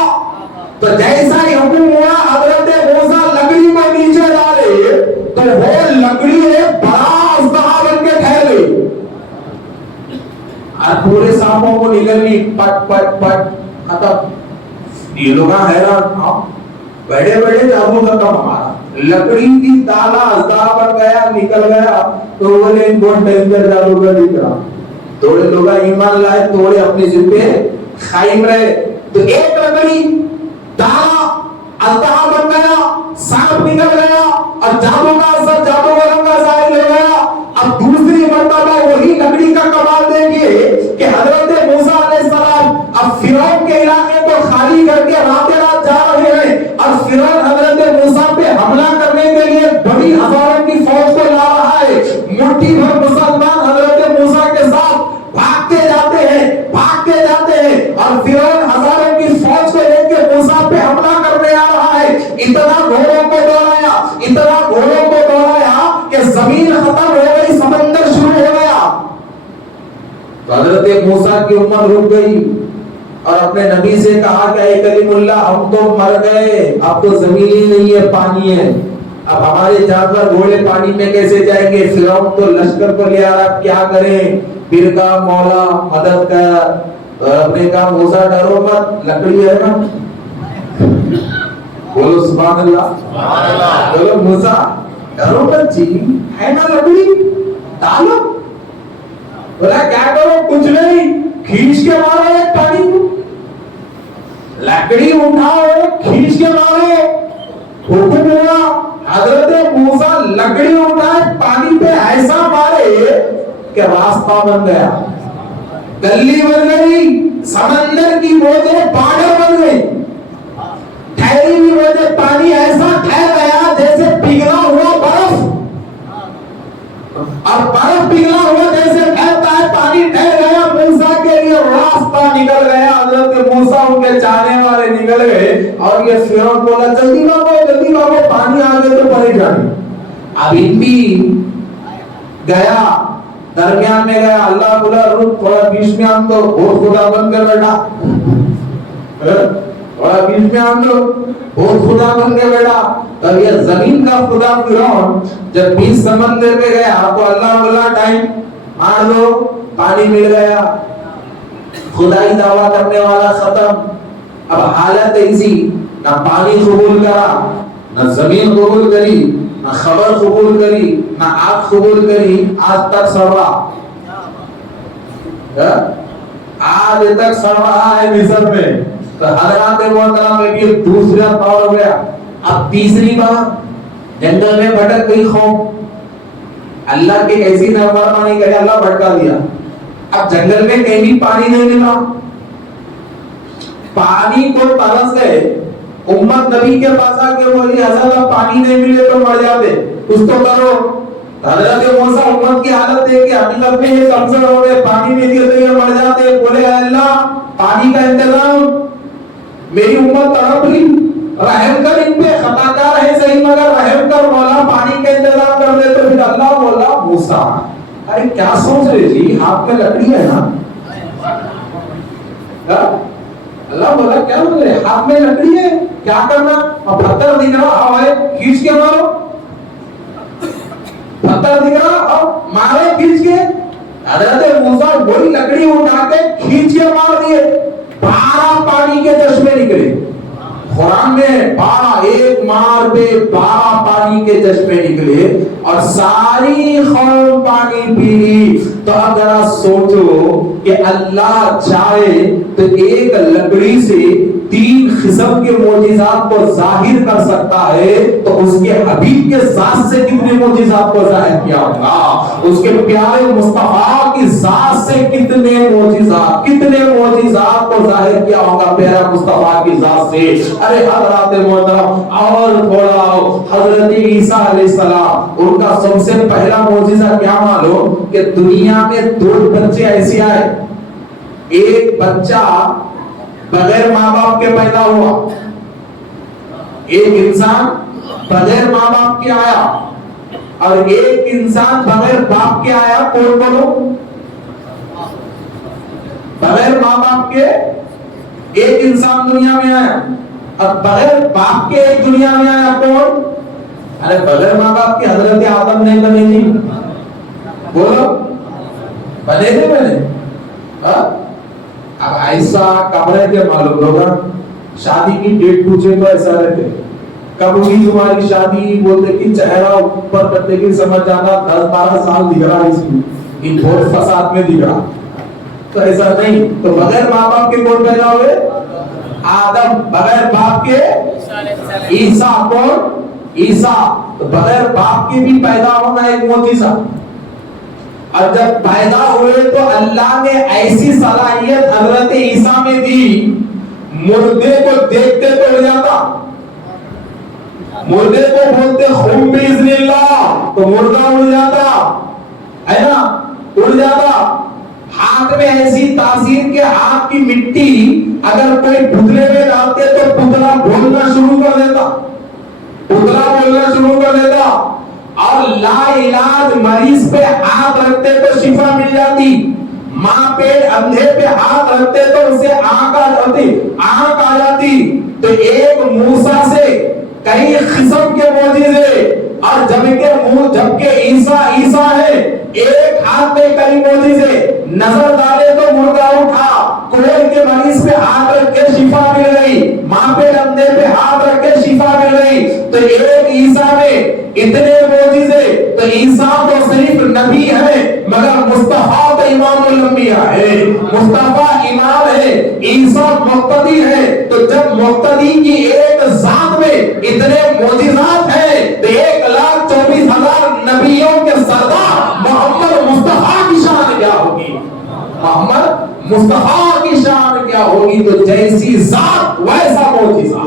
تو جیسا ہی حکم ہوا حضرت موسیٰ لکڑی کو نیچے ڈالے تو وہ لکڑی ایک بڑا اژدہا بن کے ٹھہر گئی اور پورے سانپوں کو نگل لی، پٹ پٹ پٹ ختم. یہ لوگ حیران، بڑے بڑے جادو کا کام ہمارا. لکڑی کی تالا ازدا بن گیا, نکل گیا تو بولے بہت ڈینجر جادو کا دکھ رہا. تھوڑے لوگ ایمان لائے, تھوڑے اپنی ضد پہ قائم رہے. تو ایک لکڑی تالا ازدا بن گیا, سانپ نکل گیا اور جادو کا اثر, جادو کا رنگ ظاہر ہو گیا. اب دوسری مرتبہ وہی لکڑی کا کمال دیکھیے کہ حضرت موسیٰ علیہ السلام اب فرعون کے علاقے کو خالی کر کے راتیں رات جا رہے ہیں اور فرعون حضرت موسیٰ پہ حملہ کرنے کے لیے بڑی ہزاروں کی فوج کو لا رہا ہے. مٹھی بھر مسلمان حضرت موسیٰ کے ساتھ بھاگتے جاتے ہیں اور فرعون ہزاروں کی فوج کو لے کے موسیٰ پہ حملہ کرنے آ رہا ہے. اتنا گھوڑوں کو دوڑایا کہ زمین ختم ہو گئی, سمندر شروع ہو گیا. تو حضرت موسیٰ کی امت رک گئی اور اپنے نبی سے کہا کہ اے کلیم اللہ, ہم تو مر گئے, اب تو زمین ہی نہیں ہے, پانی ہے. اب ہمارے جانور گھوڑے پانی میں کیسے جائیں گے؟ فرعون تو لشکر کو لے آ رہا, کیا کریں؟ پھر کہا مولا مدد کر. اپنے کہا موسیٰ ڈرو مت, لکڑی ہے نا. بولو سبحان اللہ. بولو موسیٰ ڈرو مت جی, ہے نا لکڑی, ڈالو. بولا کیا کرو؟ کچھ نہیں, کھینچ کے مارو ایک پانی کو, لکڑی اٹھاؤ, کھینچ کے مارو. حکم ہوا, حضرت موسیٰ لکڑی اٹھائے, پانی پہ ایسا مارے کہ راستہ بن گیا, گلی بن گئی, سمندر کی موجیں پہاڑ بن گئی. ٹھہری ہوئی موجیں, پانی ایسا ٹھہر گیا جیسے پگھلا ہوا برف, اور برف پگھلا ہوا جیسے ٹھہرتا ہے, پانی ٹھہر گیا. موسیٰ کے لیے راستہ نکل گیا. حضرت موسیٰ ان کے چاہنے والے نکل گئے اور یہ فرعون بولا جلدی بھاگو, پانی آگے تو پڑے جانے. اب ان بھی گیا, درمیان میں گیا. اللہ بولا رک, تھوڑا بیچ میں آن دو, اور خدا بن کر بیٹھا. تھوڑا بیچ میں آن دو, اور خدا بن کے بیٹھا. تب یہ زمین کا خدا فرعون جب بیچ سمندر میں گیا تو اللہ بولا ٹائم مار دو, پانی مل گیا. خدائی دعویٰ کرنے والا ختم. اب حالت ایسی, نہ پانی قبول کرا, نہ زمین قبول کری, نہ خبر قبول کری, نہ آگ قبول کری. آج تک سڑ رہا ہے مصر میں. تو حضرات محترم میں بھی دوسرا دور ہو گیا. اب تیسری بار جنگل میں بھٹک گئی قوم. اللہ کی ایسی نافرمانی کرے, اللہ بھٹکا دیا. اب جنگل میں کہیں بھی پانی نہیں ملا, پانی کو ترس گئے. امت نبی کے پاس آ کے بولی حضرت اب پانی نہیں ملے تو مر جاتے, کچھ تو کرو. حضرت موسیٰ امت کی حالت دیکھ کے حقیقت میں یہ کمزور ہو گئے, پانی نہیں دیا تو یہ مر جاتے. بولے اللہ پانی کا انتظام, میری امت تڑپ رہی, رحم کر ان پہ, خطا کار ہے صحیح مگر رحم کر مولا, پانی کا انتظام کر دے. تو پھر اللہ بولا موسیٰ ارے کیا سوچ رہے جی, ہاتھ میں لکڑی ہے نا. اللہ بولا کیا بول رہے, ہاتھ میں لکڑی ہے, کیا کرنا؟ اب پتھر دکھ رہا, ہوائے کھینچ کے مارو. پتھر دکھ رہا, اب مارے کھینچ کے. حضرت موسیٰ وہی لکڑی اٹھا کے کھینچ کے مار دیے. 12 پانی کے چشمے نکلے. قرآن میں 12, ایک مار پہ 12 پانی کے چشمے نکلے اور ساری قوم پانی پی. تو اگر آپ سوچو کہ اللہ چاہے تو ایک لکڑی سے 3 قسم کے معجزات کو ظاہر کر سکتا ہے, تو اس کے حبیب کے ذات سے کتنے معجزات کو ظاہر کیا ہوگا, اس کے پیارے مصطفیٰ کی ذات سے کتنے معجزات کو ظاہر کیا ہوگا پیارا مصطفیٰ کی ذات سے. ارے حضرات محترم اور تھوڑا, حضرت عیسیٰ علیہ السلام, ان کا سب سے پہلا معجزہ کیا معلوم, کہ دنیا میں 2 بچے ایسے آئے. ایک بچہ بغیر ماں باپ کے پیدا ہوا, ایک انسان بغیر ماں باپ کے آیا, اور ایک انسان بغیر باپ کے آیا. کون بولو؟ بغیر ماں باپ کے ایک انسان دنیا میں آیا, اور بغیر باپ کے ایک دنیا میں آیا. کون؟ ارے بغیر ماں باپ کے حضرت آدم نہیں بنے جی, بولو بنے تھے بنے. اب ایسا کمرے کے معلوم ہوگا, شادی کی ڈیٹ پوچھے تو ایسا رہتے, کب ہوئی تمہاری شادی؟ بولتے کہ چہرہ اوپر کرتے کہ سمجھ جانا 10-12 سال دکھ رہا اس میں، ان بہت فساد میں دکھ رہا. تو ایسا نہیں. تو بغیر ماں باپ کے کون پیدا ہوئے؟ آدم. بغیر باپ کے عیسیٰ. کون؟ عیسیٰ. تو بغیر باپ کے بھی پیدا ہونا ایک معجزہ. اور جب پیدا ہوئے تو اللہ نے ایسی صلاحیت حضرت عیسیٰ میں دی، مردے کو دیکھتے تو اڑ جاتا. مردے کو بولتے خون باذن اللہ تو مردہ اڑ جاتا ہے نا، اڑ جاتا. ہاتھ میں ایسی تاثیر کے ہاتھ کی مٹی اگر کوئی پتلے میں ڈالتے تو پتلا بولنا شروع کر دیتا، پتلا بولنا شروع کر دیتا. اور لا علاج مریض پہ ہاتھ رکھتے تو شفا مل جاتی. ماں پیٹ اندھے پہ ہاتھ رکھتے تو اسے آنکھ آ جاتی. تو ایک موسیٰ سے کئی قسم کے معجزے، اور جبکہ عیسیٰ ہے ایک ہاتھ میں کئی معجزے. نظر ڈالے تو مردہ اٹھا، کوڑ کے مریض پہ ہاتھ رکھ کے شفا مل گئی، ماں پہ اندھے پہ ہاتھ رکھ کے شفا مل گئی. تو ایک عیسیٰ میں اتنے معجزے. تو عیسیٰ تو صرف نبی ہے مگر مصطفیٰ تو امام الانبیاء ہے، مصطفیٰ امام ہے، عیسیٰ مقتدی ہے. تو جب مقتدی کی ایک ذات میں اتنے معجزات ہیں تو 1,24,000 نبیوں کے سردار محمد مصطفیٰ کی شان کیا ہوگی؟ محمد مصطفیٰ کی شان کیا ہوگی؟ تو جیسی ذات ویسا معجزہ،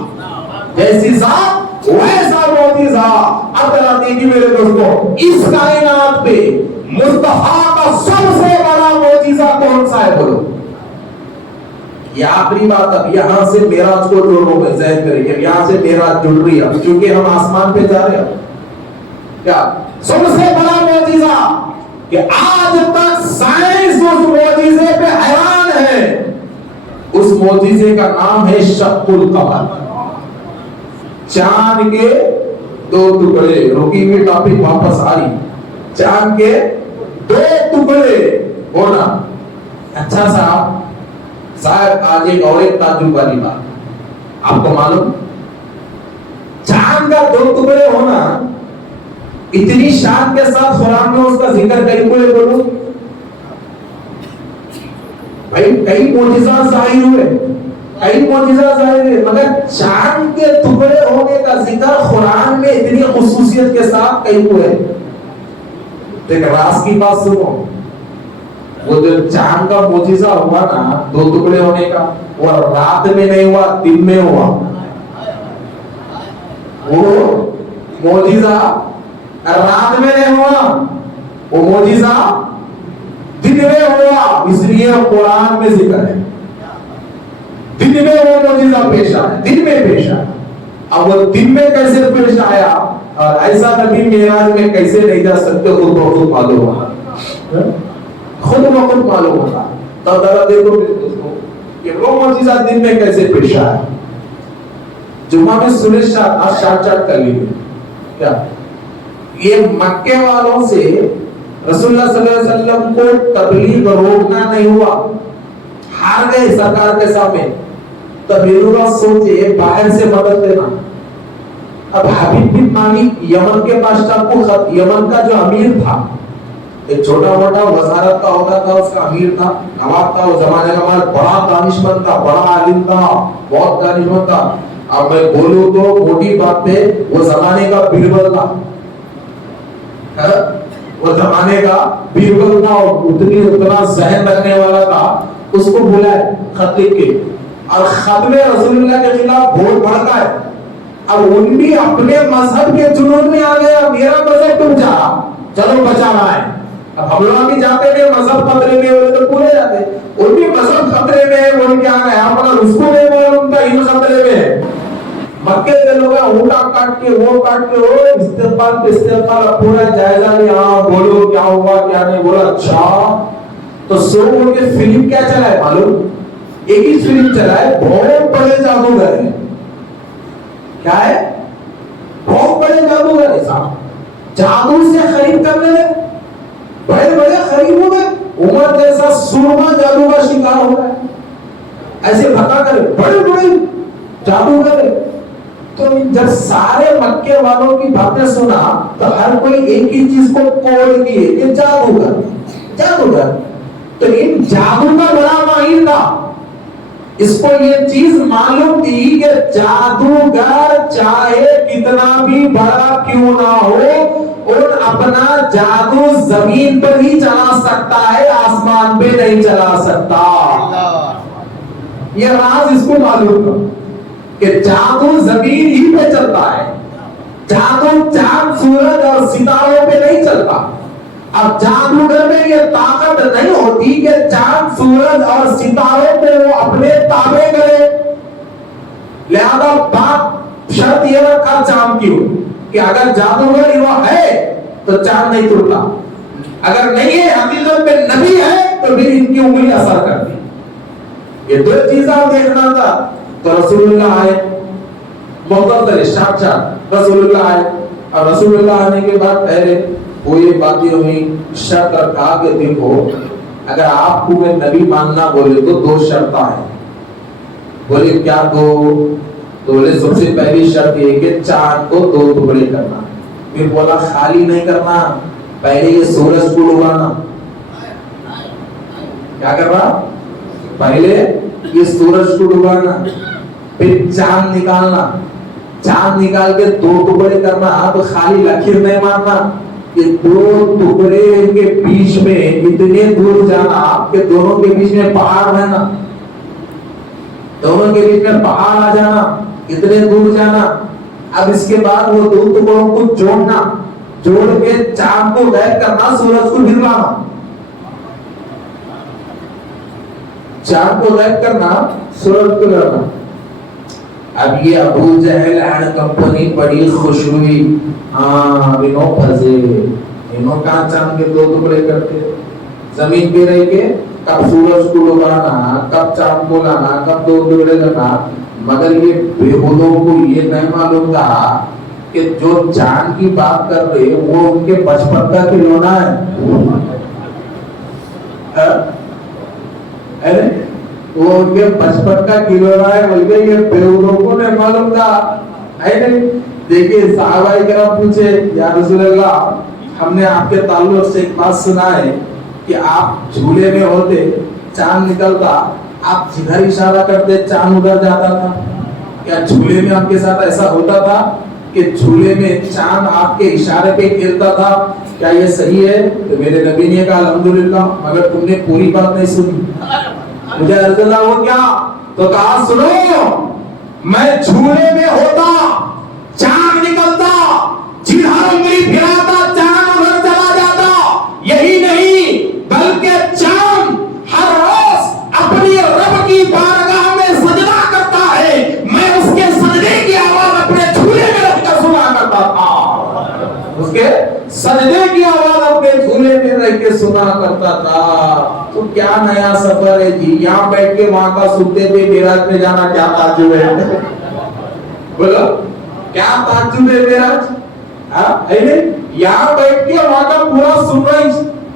جیسی ذات ویسا معجزہ. اب دیکھیے میرے دوستوں، اس کائنات پہ مصطفیٰ کا سب سے بڑا معجزہ کون سا ہے؟ بولو. یہ آخری بات. اب یہاں سے معراج کو جوڑ رہا ہوں، ذہن میں رکھیے، یہاں سے معراج جڑ رہی ہے کیونکہ ہم آسمان پہ جا رہے ہیں. کیا سب سے بڑا معجزہ کہ آج تک سائنس اس معجزے پہ حیران ہے. اس معجزے کا نام ہے شق القمر. چاند کے 2 ٹکڑے. رکی ہوئی ٹاپک واپس آ رہی. چاند کے 2 ٹکڑے ہونا. اچھا صاحب آج ایک تعجب والی بات. آپ کو معلوم چاند کا 2 ٹکڑے ہونا اتنی شان کے ساتھ قرآن میں اس کا ذکر کئی کوئی بولو بھائی. کئی معجزات ظاہر ہوئے، کئی معجزات ظاہر ہوئے، مگر چاند کے ٹکڑے ہونے کا ذکر قرآن میں اتنی خصوصیت کے ساتھ کئی ہوئے. ایک راز کی بات سنو. وہ جو چاند کا معجزہ ہوا نا 2 ٹکڑے ہونے کا، وہ رات میں نہیں ہوا، دن میں ہوا. وہ معجزہ رات میں نہیں ہوا، وہ معجزہ دن میں ہوا. اس لیے قرآن میں ذکر ہے دن میں وہ معجزہ پیش آیا، دن میں پیش آیا. اب وہ دن میں کیسے پیش آیا اور ایسا نبی معراج میں کیسے نہیں جا سکتے، خود بخود معلوم ہوگا، خود بخود معلوم ہوگا. تو ذرا دیکھو میرے دوستوں کہ وہ معجزہ دن میں کیسے پیش آیا. جمعہ میں سورج شارٹ کر لیجیے. کیا یہ مکے والوں سے رسول اللہ صلی اللہ علیہ وسلم کو تبلیغ روکنا نہیں ہوا، ہار گئے سرکار کے سامنے. تبلیغ سوچے باہر سے مدد دینا. اب حبیب بن مالک یمن کے بادشاہ کو خط، یمن کا جو امیر تھا، ایک چھوٹا موٹا وزارت کا ہوتا تھا، اس کا امیر تھا، نواب تھا. وہ زمانے کا بڑا دانشمند تھا، بڑا عالم تھا، بہت دانشمند تھا. اب میں بولوں تو موٹی بات پہ وہ زمانے کا بیربل تھا، وہ زمانے کا بیربل تھا، اتنا ذہن رکھنے والا تھا. اس کو بولا ہے خط لکھ کے، اور خط میں رسول اللہ کے خلاف بہت بڑھتا ہے. اب ان بھی اپنے مذہب کے جنون میں آ گیا، میرا مذہب تم جا، چلو بچانا ہے. اب ہم لوگ بھی جاتے ہیں مذہب خطرے میں ہوئے تو پورے جاتے، ان بھی مذہب خطرے میں ہے، وہ کیا گیا اپنا اس کو نہیں معلوم تھا ان خطرے میں ہے. مکے کے لوگ اونٹا کاٹ کے وہ کاٹ کے وہ استقبال پہ استقبال پورا جائزہ لیا. ہاں بولو کیا ہوا کیا نہیں. بولا اچھا تو سو ان کے فلم کیا چلا ہے معلوم؟ ایک ہی فلم چلا ہے، بہت بڑے جادوگر ہیں. کیا ہے؟ بہت بڑے جادوگر ہے صاحب، جادو سے خرید کرنے بڑے بڑے خرید ہو گئے. عمر جیسا سرما جادو کا شکار ہو گئے. ایسے بتا کر بڑے بڑے جادوگر. تو جب سارے مکے والوں کی باتیں سنا تو ہر کوئی ایک ہی چیز کو کوڈ کیے کہ جادوگر جادوگر. تو ان جادو کا بڑا ماہر تھا. اس کو یہ چیز معلوم تھی کہ جادوگر چاہے کتنا بھی بڑا کیوں نہ ہو اور اپنا جادو زمین پر ہی چلا سکتا ہے, آسمان پہ نہیں چلا سکتا. یہ راز اس کو معلوم تھا کہ جادو زمین ہی پہ چلتا ہے, جادو چاند سورج اور ستاروں پہ نہیں چلتا. اب جادوگر میں یہ طاقت نہیں ہوتی کہ چاند سورج اور ستاروں کو وہ اپنے تابع کرے. لہذا بات شرط یہ رکھا چاند کی کہ اگر جادوگر وہ ہے تو چاند نہیں ٹوٹتا, اگر نہیں ہے حقیقت میں نبی ہے تو پھر ان کی انگلی اثر کرتی. یہ دو چیزاں دیکھنا تھا. تو رسول اللہ آئے, مختصر شاٹ رسول اللہ آئے. اور رسول اللہ آنے کے بعد پہلے وہ یہ باتیں ہوئی, شرط رکھا کہ دیکھو اگر آپ کو میں نبی ماننا بولے تو دو شرطیں ہیں. بولے کیا دو؟ تو بولے سب سے پہلی شرط یہ کہ چاند کو دو ٹکڑے کرنا. پھر بولا خالی نہیں کرنا, پہلے یہ سورج کو ڈبانا. کیا کرنا؟ پہلے یہ سورج کو ڈبانا, پھر چاند نکالنا. چاند نکال کے دو ٹکڑے کرنا. تو خالی لکیر نہیں مارنا کہ دو ٹکڑے کے بیچ میں اتنے دور جانا کہ دونوں کے بیچ میں پہاڑ رہنا, دونوں کے بیچ میں پہاڑ آ جانا, اتنے دور جانا. اب اس کے بعد وہ دو ٹکڑوں کو جوڑنا, جوڑ کے چاند کو غائب کرنا, سورج کو ہلانا. چاند کو غائب کرنا, سورج کو ہلانا. اب یہ ابو جہل اینڈ کمپنی بڑی خوش ہوئی. ہاں انہوں پھنسے, انہوں کہاں چاند کے دو ٹکڑے کرتے, زمین پہ رہ کے کب سورج کو ڈبانا, کب چاند کو لانا, کب دو ٹکڑے کرنا. مگر یہ بےہودوں کو یہ نہیں معلوم تھا کہ جو چاند کی بات کر رہے وہ ان کے بچپن کا کھلونا ہے, وہ ان کے بچپن کا کھلونا ہے. بلکہ یہ بےہودوں کو نہیں معلوم تھا. دیکھیے صحابہ کرام پوچھے یا رسول اللہ, ہم نے آپ کے تعلق سے ایک بات سنا ہے کہ آپ جھولے میں ہوتے, چاند نکلتا, آپ جدھر اشارہ کرتے چاند ادھر جاتا تھا. کیا جھولے میں آپ کے ساتھ ایسا ہوتا تھا کہ جھولے میں چاند آپ کے اشارے پہ کھیلتا تھا؟ کیا یہ صحیح ہے؟ تو میرے نبی نے کہا الحمدللہ, مگر تم نے پوری بات نہیں سنی. مجھے عرض اللہ ہو کیا؟ تو کہا سنو, میں جھولے میں ہوتا, چاند نکلتا, جدھر انگلی پھراتا چاند ادھر چلا جاتا. یہی نہیں بلکہ چاند ہر روز اپنی رب کی بارگاہ میں سجدہ کرتا ہے. میں اس کے سجدے کی آواز اپنے جھولے میں رکھ کر سنا کرتا تھا. اس کے سجدے کی آواز اپنے جھولے میں رکھ کے سنا کرتا تھا. تو کیا نیا سفر ہے جی, یہاں بیٹھ کے وہاں کا سنتے تھے, معراج میں جانا کیا تعجب ہے؟ بولو کیا تعجب ہے معراج؟ یہاں بیٹھ کے وہاں کا پورا سن رہی,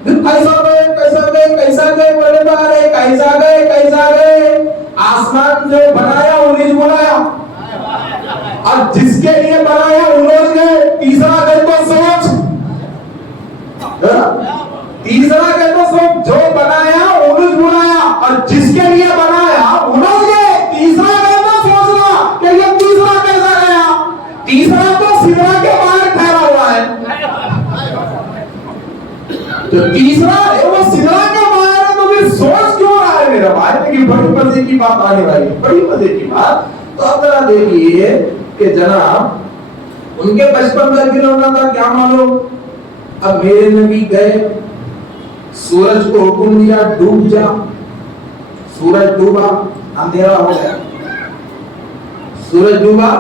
کیسا گئے کیسا گئے کیسا گئے, بڑے بارے کیسا گئے کیسا گئے. آسمان جو بنایا انہیں بنایا, اور جس کے لیے بنایا انہوں نے. تیسرا گئے تو سوچ, تیسرا گئے تو سوچ, جو بنایا انہیں بنایا اور جس کے لیے بنایا انہوں نے. تیسرا گئے تو سوچنا کہ یہ تیسرا کیسا گیا. تیسرا تو سدرا کے باہر ٹھہرا ہوا ہے, تو تیسرا ہے وہ سدرا کے باہر ہے. تو پھر سوچ کیوں رہا ہے میرا بھائی؟ لیکن بڑی مزے کی بات آنے والی ہے, بڑی مزے کی بات. تو اب ذرا دیکھیے کہ جناب ان کے بچپن کا کھلونا تھا, کیا معلوم. اب میرے نبی گئے, سورج کو حکم دیا ڈوب جا, سورج ڈوبا, اندھیرا ہو گیا. سورج ڈوبا,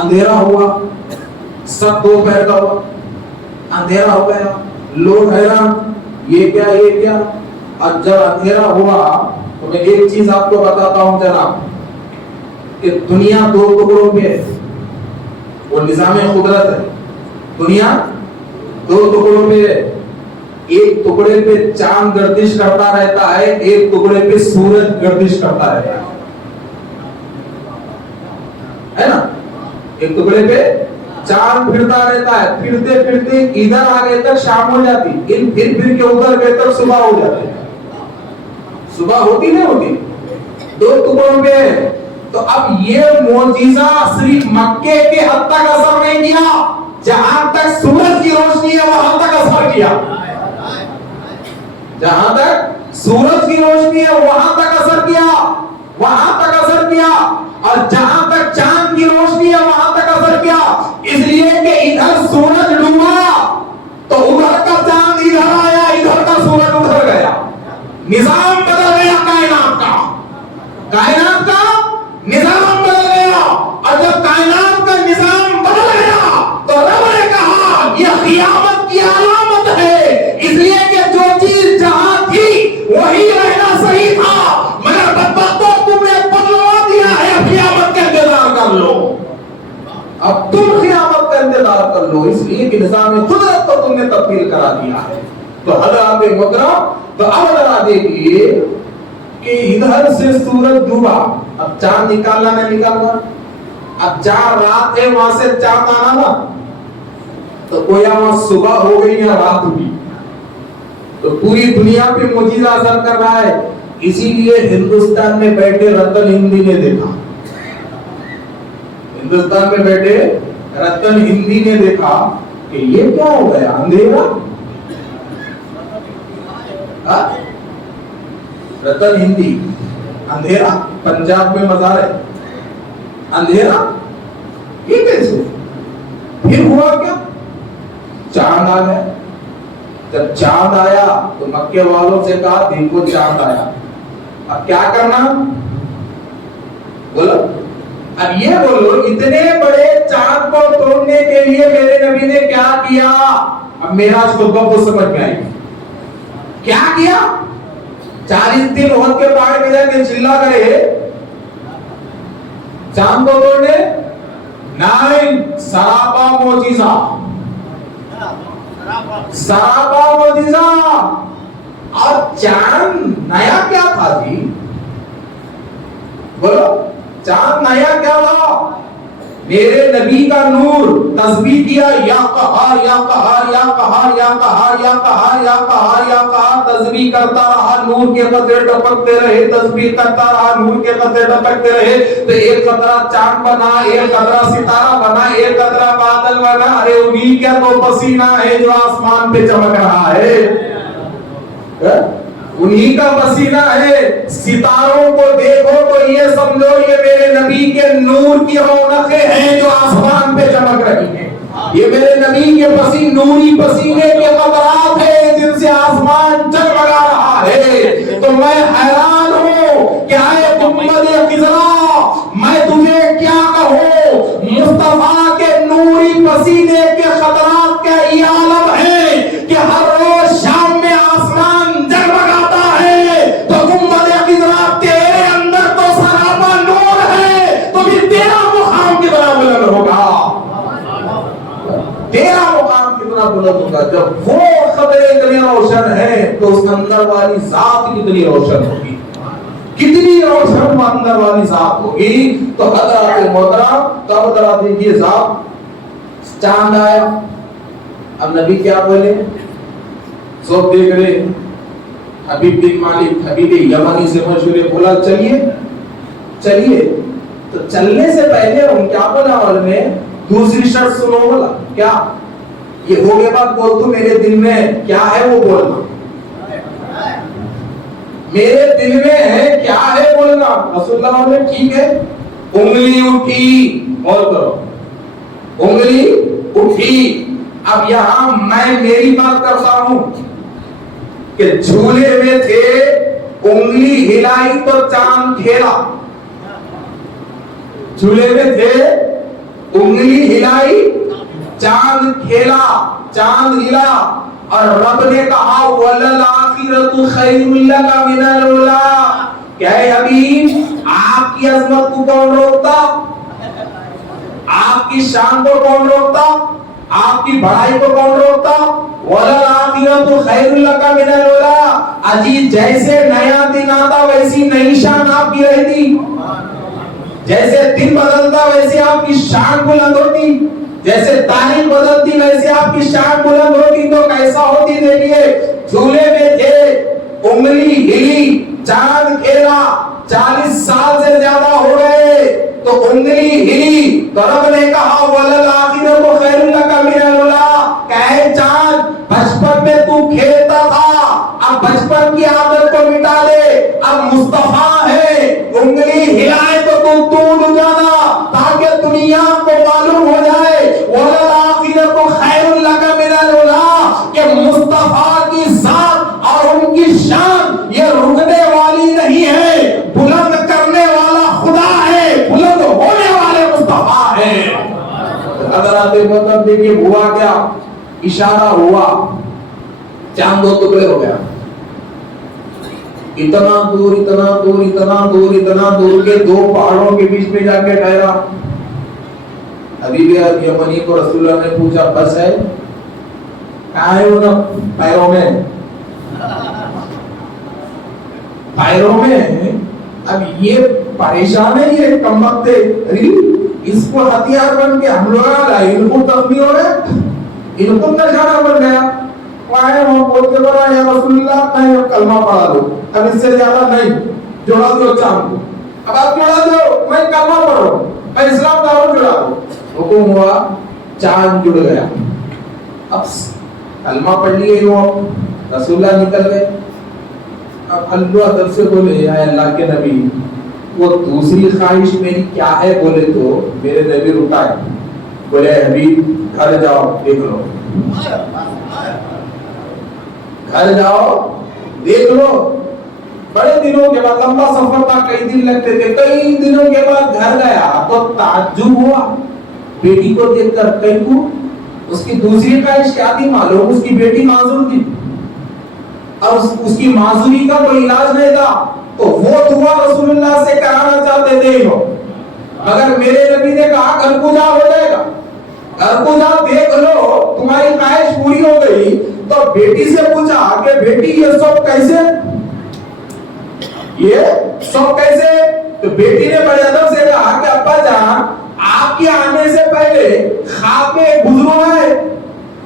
اندھیرا ہوا, سب دوپہر کا ہوا, اندھیرا ہو گیا. لوگ حیران, یہ کیا یہ کیا. اور جب اندھیرا ہوا تو میں ایک چیز آپ کو بتاتا ہوں جناب, کہ دنیا دو ٹکڑوں پہ ہے, وہ نظام قدرت ہے. دنیا دو ٹکڑوں پہ ہے. ایک ٹکڑے پہ چاند گردش کرتا رہتا ہے, ایک ٹکڑے پہ سورج گردش کرتا رہتا ہے نا. ایک ٹکڑے پہ چاند پھرتا رہتا ہے، پھرتے پھرتے ادھر آگے تک شام ہو جاتی، ان پھر کے ادھر گئے تک صبح ہو جاتی، صبح ہوتی نہیں ہوتی، دو ٹکڑوں پہ ہے۔ تو اب یہ معجزہ صرف مکے کے حد تک اثر نہیں کیا، جہاں تک سورج کی روشنی ہے وہاں تک اثر کیا، جہاں تک سورج کی روشنی ہے وہاں تک اثر کیا، وہاں تک اثر کیا، اور جہاں تک چاند کی روشنی ہے وہاں تک اثر کیا، اس لیے کہ ادھر سورج ڈوبا تو ادھر کا چاند ادھر آیا، ادھر کا سورج ادھر گیا، نظام بدل گیا کائنات کا، کائنات کا نظام بدل گیا، اور جب کائنات کا نظام بدل گیا تو رب نے کہا یہ قیامت کی علامت ہے، اس لیے کہ جو چیز جہاں تھی وہی رہنا صحیح تھا، مگر بدبختوں تم نے بدلوا دیا ہے، اب قیامت کا انتظار کر لو، اب تم قیامت کا انتظار کر لو، اس لیے کہ نظام قدرت کو تم نے تبدیل کرا دیا ہے۔ تو حضرات محترم، تو اب ذرا دیکھیے کہ ادھر سے سورج ڈوبا، اب چاند نکالنا نہیں نکالنا، اب جہاں رات ہے وہاں سے چاند آنا نا، تو گویا وہاں صبح ہو گئی یا رات ہوئی، تو پوری دنیا پہ معجزہ اثر کر رہا ہے۔ اسی لیے ہندوستان میں بیٹھے رتن ہندی نے دیکھا، ہندوستان میں بیٹھے رتن ہندی نے دیکھا کہ یہ کیا ہو گیا، اندھیرا، رتن ہندی، اندھیرا، پنجاب میں مزار ہے، اندھیرا یہ کیسے؟ پھر ہوا کیا؟ چاند آ گیا، جب چاند آیا تو مکے والوں سے کہا دیکھو چاند آیا، اب کیا کرنا؟ بولو، اب یہ بولو اتنے بڑے چاند کو توڑنے کے لیے میرے نبی نے کیا کیا؟ اب معراج خطبہ کو سمجھ میں آئی کیا کیا؟ 40 دن احد کے پہاڑ پہ جا کے چلا کرے چاند کو توڑنے، نہیں، سراپا معجزہ، سراپا معجزہ۔ اور چاند نیا کیا تھا جی؟ بولو، چاند نیا کیا تھا؟ میرے نبی کا نور تسبیح کیا، یا قہار یا قہار یا قہار یا قہار یا قہار یا قہار یا قہار، تسبیح کرتا رہا، نور کے قطرے ٹپکتے رہے، تسبیح کرتا رہا، نور کے قطرے ٹپکتے رہے، تو ایک قطرہ چاند بنا، ایک قطرہ ستارہ بنا، ایک قطرہ بادل بنا۔ ارے انہی کیا تو پسینہ ہے جو آسمان پہ چمک رہا ہے، انہی کا پسینہ ہے۔ ستاروں کو دیکھو تو یہ سمجھو یہ میرے نبی کے نور کی رونقیں ہیں جو آسمان پہ چمک رہی ہیں، یہ میرے نبی کے نوری پسینے کے قطرات ہیں جن سے آسمان جگمگا رہا ہے۔ تو میں حیران ہوں کہ اے امت خضرا، میں تجھے کیا کہوں، مصطفیٰ کے نوری پسینے کے قطرات کا یہ عالم ہے کہ ہر روز شام میں آسمان جگمگاتا ہے، تو امت خضرا تیرے اندر تو سراپا نور ہے، تو پھر تیرا مقام کتنا بلند ہوگا، تیرا مقام کتنا بلند ہوگا۔ جب وہ قدریں اتنی روشن ہیں تو اس اندر والی ذات کتنی روشن ہوگی، کتنی روشن اندر والی ذات ہوگی۔ تو حضرات محترم، تب ذرا دیکھیے ذات، چاند آیا، اب نبی کیا بولے؟ سب دیکھ رہے، حبیب بن مالک حبیب یمنی سے مشہور ہے، بولا چلیے چلیے، تو چلنے سے پہلے ہم کیا بولا، اور میں دوسری شرط سنو، بولا کیا؟ یہ ہو گئے بات بول تو میرے دل میں کیا ہے وہ بولنا، میرے دل میں ہے کیا ہے بولنا۔ رسول اللہ نے ٹھیک ہے، انگلی اٹھی، اور کرو، انگلی اٹھی۔ اب یہاں میں میری بات کرتا ہوں کہ جھولے میں تھے، انگلی ہلائی تو چاند کھیلا، جھولے میں تھے، انگلی ہلائی، چاند کھیلا، چاند ہلا، اور رب نے کہا وَلَلْآخِرَةُ خَيْرٌ لَكَ مِنَ الْأُولَىٰ، کہ اے حبیب آپ کی عظمت کو کون روکتا، آپ کی شان کو کون روکتا، آپ کی بڑائی کو کون روکتا؟ وَلَلْآخِرَةُ خَيْرٌ لَكَ مِنَ الْأُولَىٰ، اجی جیسے نیا دن آتا ویسی نئی شان آپ کی رہتی، جیسے دن بدلتا ویسے آپ کی شان بلند ہوتی، جیسے تاریخ بدلتی ویسے آپ کی شان بلند ہوتی. تو کیسا ہوتی دیکھیے، جھولے میں تھے، انگلی ہلی، چاند کھیلا، 40 سال سے زیادہ ہو گئے تو انگلی ہلی تو رب نے کہا وَلَلْآخِرَةُ خَيْرٌ لَكَ مِنَ الْأُولَىٰ، کہ چاند بچپن میں تو کھیلتا تھا، اب بچپن کی عادت کو مٹا لے، اب مصطفیٰ ہے، انگلی ہلائے تو دودھ جانا تاکہ دنیا کو معلوم ہو جائے وَلَلْآخِرَةُ خَيْرٌ لَكَ مِنَ الْأُولَىٰ، کہ مصطفیٰ کی ذات اور ان کی شان یہ رکنے والی نہیں ہے، بلند کرنے والا خدا ہے، بلند ہونے والے مصطفیٰ ہے. حضرات محترم دیکھیے ہوا کیا، اشارہ ہوا، چاند دو ٹکڑے ہو گیا. اتنا دور اتنا دور اتنا دور اتنا دور کے دو پہاڑوں کے بیچ میں جا کے ٹھہرا. حبیب یمنی کو رسول اللہ نے پوچھا بس ہے کہاں ہے؟ وہ پیروں میں، پیروں میں. اب یہ پریشان ہے، یہ کم وقت اس کو ہتھیار بن کے ہم لوگ ان کو تخمی ہو رہے، ان کو نشانہ بن گیا. وہ بولتے بڑا یا رسول اللہ نہیں کلمہ پڑھا دو، اب اس سے زیادہ نہیں، جوڑا دو چاند کو. اب آپ جوڑا دو، میں کلمہ پڑھو، میں اسلام دارو، جوڑا دو. حکم ہوا، چاند جڑ گیا. اب کلمہ پڑھ لیے رسول اللہ نکل گئے. اب اللہ ادب سے بولے اے اللہ کے نبی وہ دوسری خواہش میری کیا ہے؟ بولے تو میرے نبی رکائے، بولے حبیب گھر جاؤ دیکھ لو، گھر جاؤ دیکھ لو. بڑے دنوں کے بعد، لمبا سفر تھا، کئی دن لگتے تھے، کئی دنوں کے بعد گھر گیا تو تعجب ہوا بیٹی کو دیکھ کر. کہیں کو اس کی دوسری خواہش کیا تھی معلوم؟ اس کی بیٹی معذور تھی اور اس کی معذوری کا کوئی علاج نہیں تھا، تو وہ دعا رسول اللہ سے کرانا چاہتے تھے ہو. مگر میرے نبی نے کہا گھر کو جا، ہو جائے گا، گھر کو جا دیکھ لو، تمہاری خواہش پوری ہو گئی. تو بیٹی سے پوچھا کہ بیٹی یہ سب کیسے، یہ سب کیسے؟ تو بیٹی نے بڑے ادب سے کہا کہ ابا جان آپ کے آنے سے پہلے خواب میں ایک بزرگ ہے،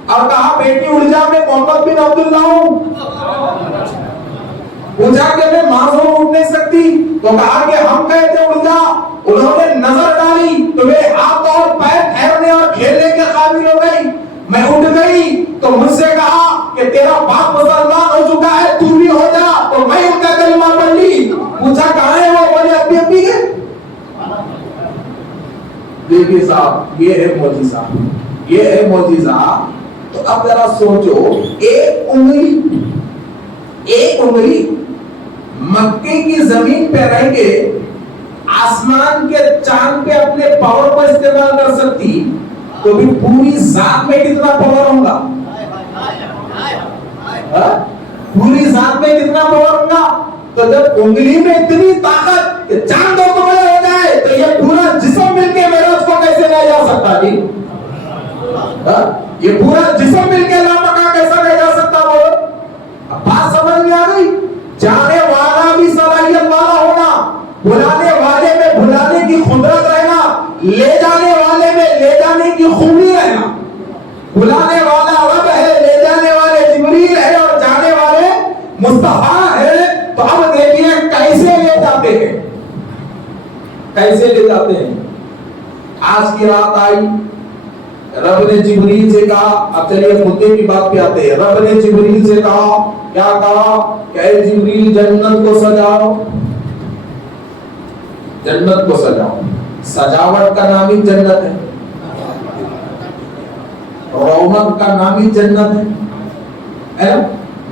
اور کہا بیٹی اڑ جا، میں محمد بن عبداللہ ہوں. پوچھا کہ میں معصوم اٹھ نہیں سکتی، تو کہا کہ ہم کہتے اڑ جا. انہوں نے نظر ڈالی تو میرے ہاتھ اور پیر ٹھہرنے اور کھیلنے کے قابل ہو گئی. میں اٹھ گئی تو مجھ سے کہا کہ تیرا باپ مسلمان ہو چکا ہے، تو بھی ہو جا. تو میں ان کا کلمہ پڑھ لی. پوچھا کہاں ہے وہ؟ بولے ابھی ابھی ہے. دیکھیے صاحب یہ ہے معجزہ، یہ ہے معجزہ. تو اب ذرا سوچو، ایک انگلی مکے کی زمین پہ رہ کے آسمان کے چاند پہ اپنے پاور کو استعمال کر سکتی، تو بھی پوری ذات میں کتنا پاور ہوگا؟ پوری ذات میں کتنا پاور ہوگا؟ تو جب انگلی میں اتنی طاقت کہ چاند دو ٹکڑے ہو جائے تو یہ پورا جسم مل کے معراج کو کیسے لے جا سکتا جی؟ یہ پورا جسم مل کے لامکاں کیسا لے جا سکتا؟ بولو، اب بات سمجھ میں آ گئی؟ جانے والا بھی صلاحیت والا ہونا، بلانے والے میں بلانے کی قدرت رہنا، لے جانے والے میں لے جانے کی خوبی رہنا. بلانے والا رب ہے، لے جانے والے جبریل ہے، اور جانے والے مصطفیٰ ہے. تو اب دیکھیے کیسے لے جاتے ہیں، کیسے لے جاتے ہیں. آج کی رات آئی، رب نے جبریل سے کہا، اب چلیے مدعے کی بات پہ آتے ہیں. رب نے جبریل سے کہا، کیا کہا کہ اے جبریل جنت کو سجاؤ، جنت کو سجاؤ. سجاوٹ کا نام ہی جنت ہے، رونق کا نام ہی جنت ہے،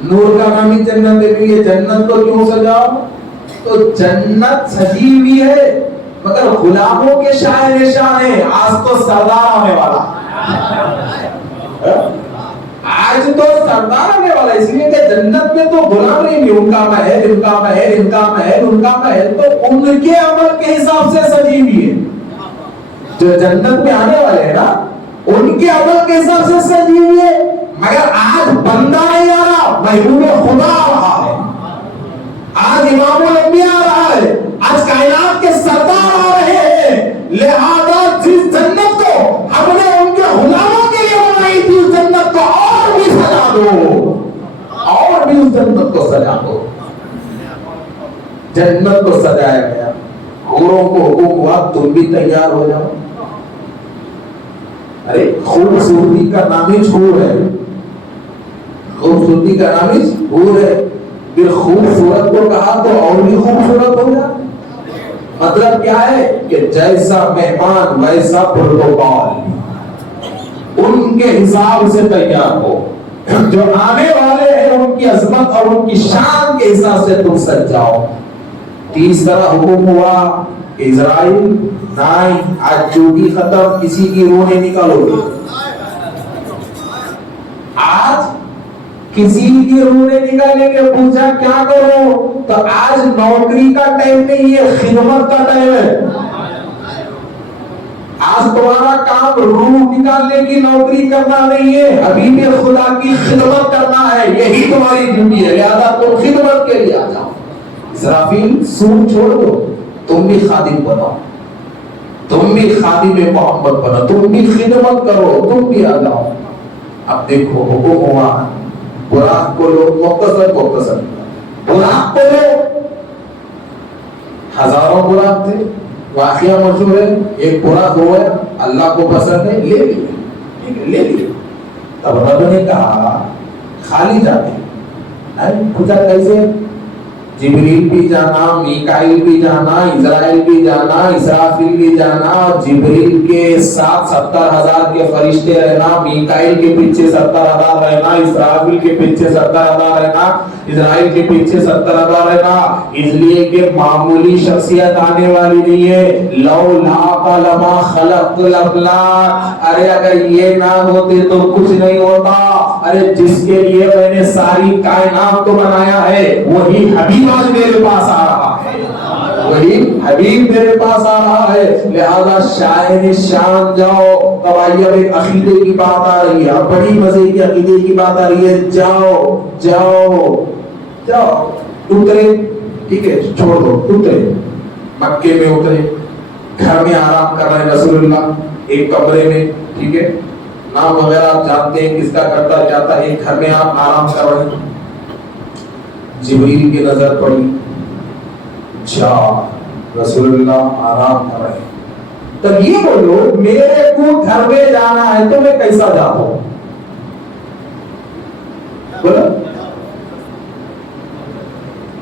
نور کا نام ہی جنت ہے. یہ جنت کو کیوں سجاؤ؟ تو جنت سجی ہوئی ہے مگر غلاموں کے شاہ نشان ہے. آج تو سردار آنے والا، آج تو سردار آنے والا، اس لیے کہ جنت میں تو غلام نہیں، ان کا محل، ان کا محل، ان کا محل، ان کا محل، تو ان کے عمل کے حساب سے سجی ہوئی ہے. جو جنت میں آنے والے ہیں نا، ان کے عمل کے حساب سے سجی ہوئی ہے. مگر آج بندہ نہیں آ رہا، محبوب خدا آ رہا ہے، آج امام الانبیاء آ رہا ہے، آج کائنات کے سردار آ رہے ہیں. جنت کو سجایا گیا. حوروں کو حکم ہوا تم بھی تیار ہو جاؤ. ارے خوبصورتی کا نام ہی حور ہے, خوبصورتی کا نام ہی حور ہے. پھر خوبصورت کو کہا تو اور بھی خوبصورت ہو جائے. مطلب کیا ہے کہ جیسا مہمان ویسا پروٹوکول, ان کے حساب سے تیار ہو. جو آنے والے ہیں ان کی عظمت اور ان کی شان کے حساب سے تم سج جاؤ. تیسرا حکم ہوا اسرائیل نہیں, آج چوٹی ختم, کسی کی روح نہیں نکالو گے. آج کسی کی روح نہیں نکالیں گے. پوچھا کیا کرو, تو آج نوکری کا ٹائم نہیں, یہ خدمت کا ٹائم ہے. آج تمہارا کام روح نکالنے کی نوکری کرنا نہیں ہے, حبیب خدا کی خدمت کرنا ہے. یہی تمہاری ڈیوٹی ہے, لہذا تم خدمت کے لیے آ جاؤ. اسرافیل سود چھوڑ دو, تم بھی خادم بنو, تم بھی خادم محمد بنو, تم بھی خدمت کرو, تم بھی آ جاؤ. اب دیکھو حکم ہوا براق کو لو, مختصر براق کو لو. ہزاروں براق تھے, واقعہ مشہور ہے. ایک براق ہوا, اللہ کو پسند ہے, لے لیے. تب رب نے کہا خالی جاتے. پوچھا کیسے؟ جبریل بھی جانا, میکائیل بھی جانا, اسرائیل بھی جانا, اسرافیل بھی جانا. جبریل کے ساتھ 70,000 کے فرشتے رہنا, میکائیل کے پیچھے 70,000 رہنا, اسرافیل کے پیچھے 70,000 رہنا, اسرائیل کے پیچھے 70,000 رہنا. اس لیے کہ معمولی شخصیت آنے والی نہیں ہے. لولا لما خلقت الافلاک, ارے اگر یہ نہ ہوتے تو کچھ نہیں ہوتا. ارے جس کے لیے میں نے ساری کائنات کو بنایا ہے وہی حبیب آج میرے پاس آ رہا ہے, وہی حبیب میرے پاس آ رہا ہے. لہذا شاعر شان جاؤ. تب آئیے ایک عقیدے کی بات آ رہی ہے, بڑی مزے کی عقیدے کی بات آ رہی ہے. جاؤ جاؤ جاؤ, اترے, ٹھیک ہے, چھوڑ دو, اترے مکے میں, اترے گھر میں آرام کر رہے رسول اللہ ایک کمرے میں, ٹھیک ہے, نام وغیرہ آپ جانتے ہیں کس کا کرتا کیا تھا. ایک گھر میں آپ آرام کر رہے ہیں, جبریل کی نظر پڑی, اچھا رسول اللہ آرام کر رہے ہیں. تب یہ بولو میرے کو گھر میں جانا ہے تو میں کیسا جاتا ہوں؟ بولو,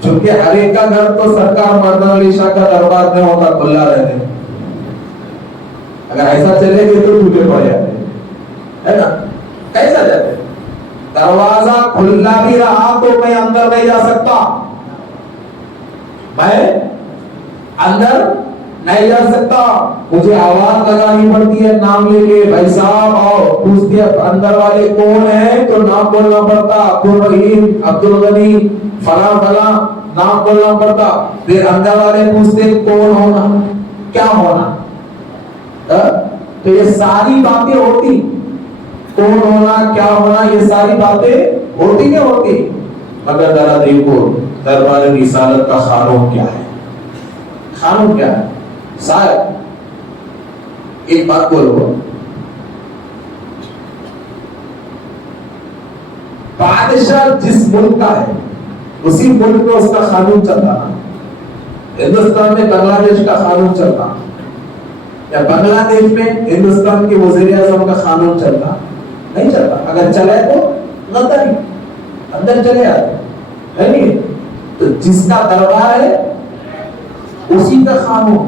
چونکہ ہر ایک کا گھر تو سرکار مردان علی شاہ کا دربار میں ہوتا, کھلا رہتے. اگر ایسا چلے گے تو ٹوٹے پڑ جاتے ہے نا. کیسا جاتے؟ دروازہ کھلا بھی رہا تو میں اندر نہیں جا سکتا, میں اندر نہیں جا سکتا. مجھے آواز لگانی پڑتی ہے نام لے کے, بھائی صاحب آؤ. پوچھتے اندر والے کون ہیں تو نام بولنا پڑتا, عبد الرحیم, عبد الغنی, فلاں فلاں نام بولنا پڑتا. پھر اندر والے پوچھتے کون ہونا, کیا ہونا. تو یہ ساری باتیں ہوتی, کون ہونا, کیا ہونا, یہ ساری باتیں ہوتی نہیں ہوتی. مگر ذرا دیکھو دربار رسالت کا خانوں کیا ہے, خانوں کیا ہے. صاحب ایک بات بولو, بادشاہ جس ملک کا ہے اسی ملک میں اس کا قانون چلتا. ہندوستان میں بنگلہ دیش کا قانون چلتا, یا بنگلہ دیش میں ہندوستان کے وزیر اعظم کا قانون چلتا نہیں چلتا. اگر چلے تو غداری اندر چلے آتے ہے نہیں. تو جس کا دربار ہے اسی کا قانون.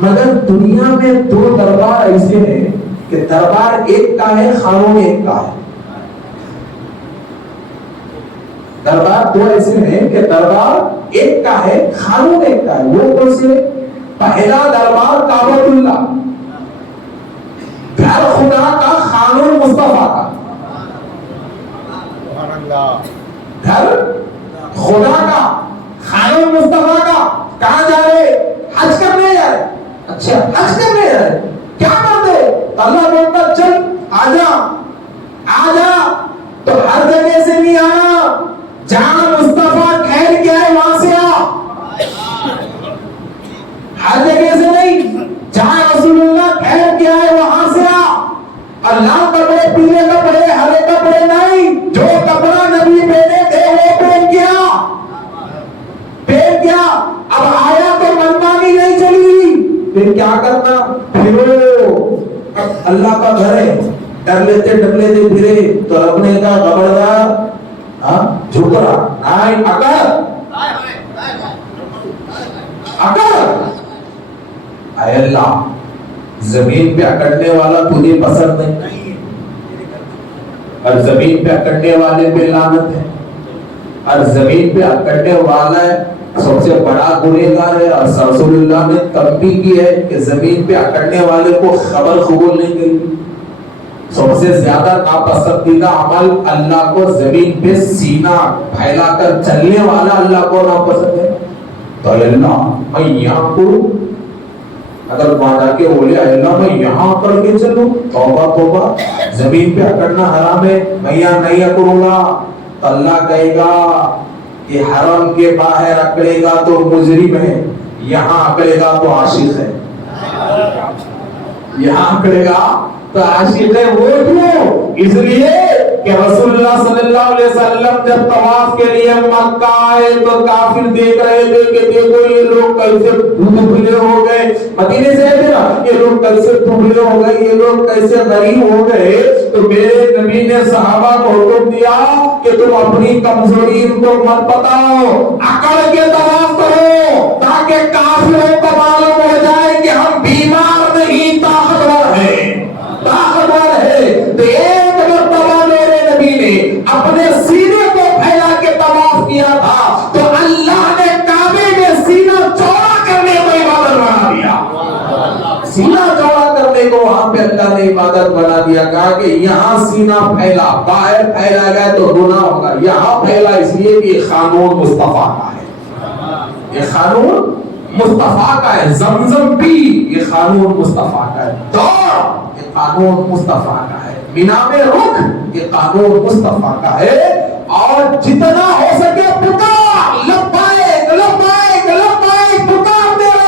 مگر دنیا میں دو دربار ایسے ہیں کہ دربار ایک کا ہے, قانون ایک کا ہے. دربار دو ایسے ہیں کہ دربار ایک کا ہے, قانون ایک کا ہے. وہ کون سے؟ پہلا دربار کعبۃ اللہ, گھر خدا کا, قانون مصطفیٰ کا. گھر خدا کا, قانون مصطفیٰ کا. کہاں جا رہے؟ حج کرنے جا رہے. اچھا حج کرنے جا رہے, کیا کرتے؟ اللہ بولتا چل آجا آجا. تو ہر جگہ سے نہیں آنا, جہاں مصطفیٰ ٹھہر کے آئے وہاں سے آ. ہر جگہ سے نہیں, جہاں رسول اللہ ٹھہر کے آئے وہاں سے آ. اللہ کپڑے, پیلے کپڑے, ہرے کپڑے نہیں, جو کپڑا نبی پہنے تھے وہ پہن کیا, پہن کیا. پھر کیا کرنا؟ پھرو، اللہ کا گھر ہے، ڈر لیتے پھرے تو رب نے کہا خبردار، جھک رہا اگر اے اللہ زمین پہ اکڑنے والا تجھے پسند نہیں، اور زمین پہ اکڑنے والے پہ لعنت ہے، اور زمین پہ اکڑنے والا ہے سب سے بڑا گنہگار ہے، اور رسول اللہ نے تنبیہ کی ہے کہ زمین پہ اکڑنے والے کو خبر قبول نہیں کرنی۔ سب سے زیادہ ناپسندیدہ عمل اللہ کو زمین پہ سینہ پھیلا کر چلنے والا اللہ کو ناپسند ہے۔ تو اللہ میں یہاں کروں، اگر وہاں جا کے بولے اللہ میں یہاں کر کے چلوں، توبہ توبہ، زمین پہ اکڑنا حرام ہے، میں یہاں نہیں کروں گا، تو اللہ کہے گا کہ حرم کے باہر اکڑے گا تو مجرم ہے، یہاں اکڑے گا تو عاشق ہے، یہاں اکڑے گا تو عاشق ہے۔ وہ کیوں؟ اس لیے کہ رسول اللہ صلی اللہ علیہ وسلم جب طواف کے لیے مکہ آئے تو کافر دیکھ رہے تھے کہ دیکھو یہ لوگ کیسے دبلے ہو گئے، مدینے سے تھے نا، یہ لوگ کیسے دبلے ہو گئے، یہ لوگ کیسے غریب ہو گئے، تو میرے نبی نے صحابہ کو حکم دیا کہ تم اپنی کمزوری ان کو مت بتاؤ، اکڑ کے طواف کرو تاکہ کافروں کو معلوم ہو جائے کہ ہم بیمار نہیں، طاقتور ہیں، طاقتور ہے۔ تو ایک مرتبہ میرے نبی نے اپنے سینے کو پھیلا کے طواف کیا تھا تو اللہ نے کعبے میں سینہ چوڑا کرنے کو عبادت بنا دیا، سینہ چوڑا کرنے کو وہاں پہ اللہ نے عبادت بنا دیا، کہا کہ یہاں سینہ پھیلا، باہر پھیلا گیا تو گناہ ہوگا، یہاں پھیلا اس لیے کہ یہ قانون مصطفیٰ کا ہے، یہ قانون مصطفیٰ کا ہے، زمزم بھی یہ قانون مصطفیٰ کا ہے، دوڑ یہ قانون مصطفیٰ کا ہے، مینا میں رک یہ قانون مصطفیٰ کا ہے، اور جتنا ہو سکے پکار، لبیک لبیک لبیک پکار دے،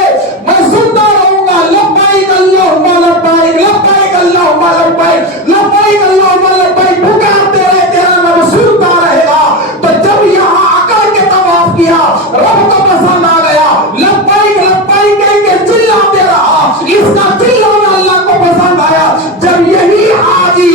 میں سنتا رہوں گا، لبیک اللہم لبیک لبیک اللہم لبیک لبیک اللہم لبیک پکارتے رہے، تیرا رب سنتا رہے گا۔ تو جب یہاں اکڑ کے طواف کیا رب کو پسند آ گیا، لبیک لبیک کہہ کے چلاتے رہا، اس کا چلانا اللہ کو پسند آیا۔ جب یہی حاجی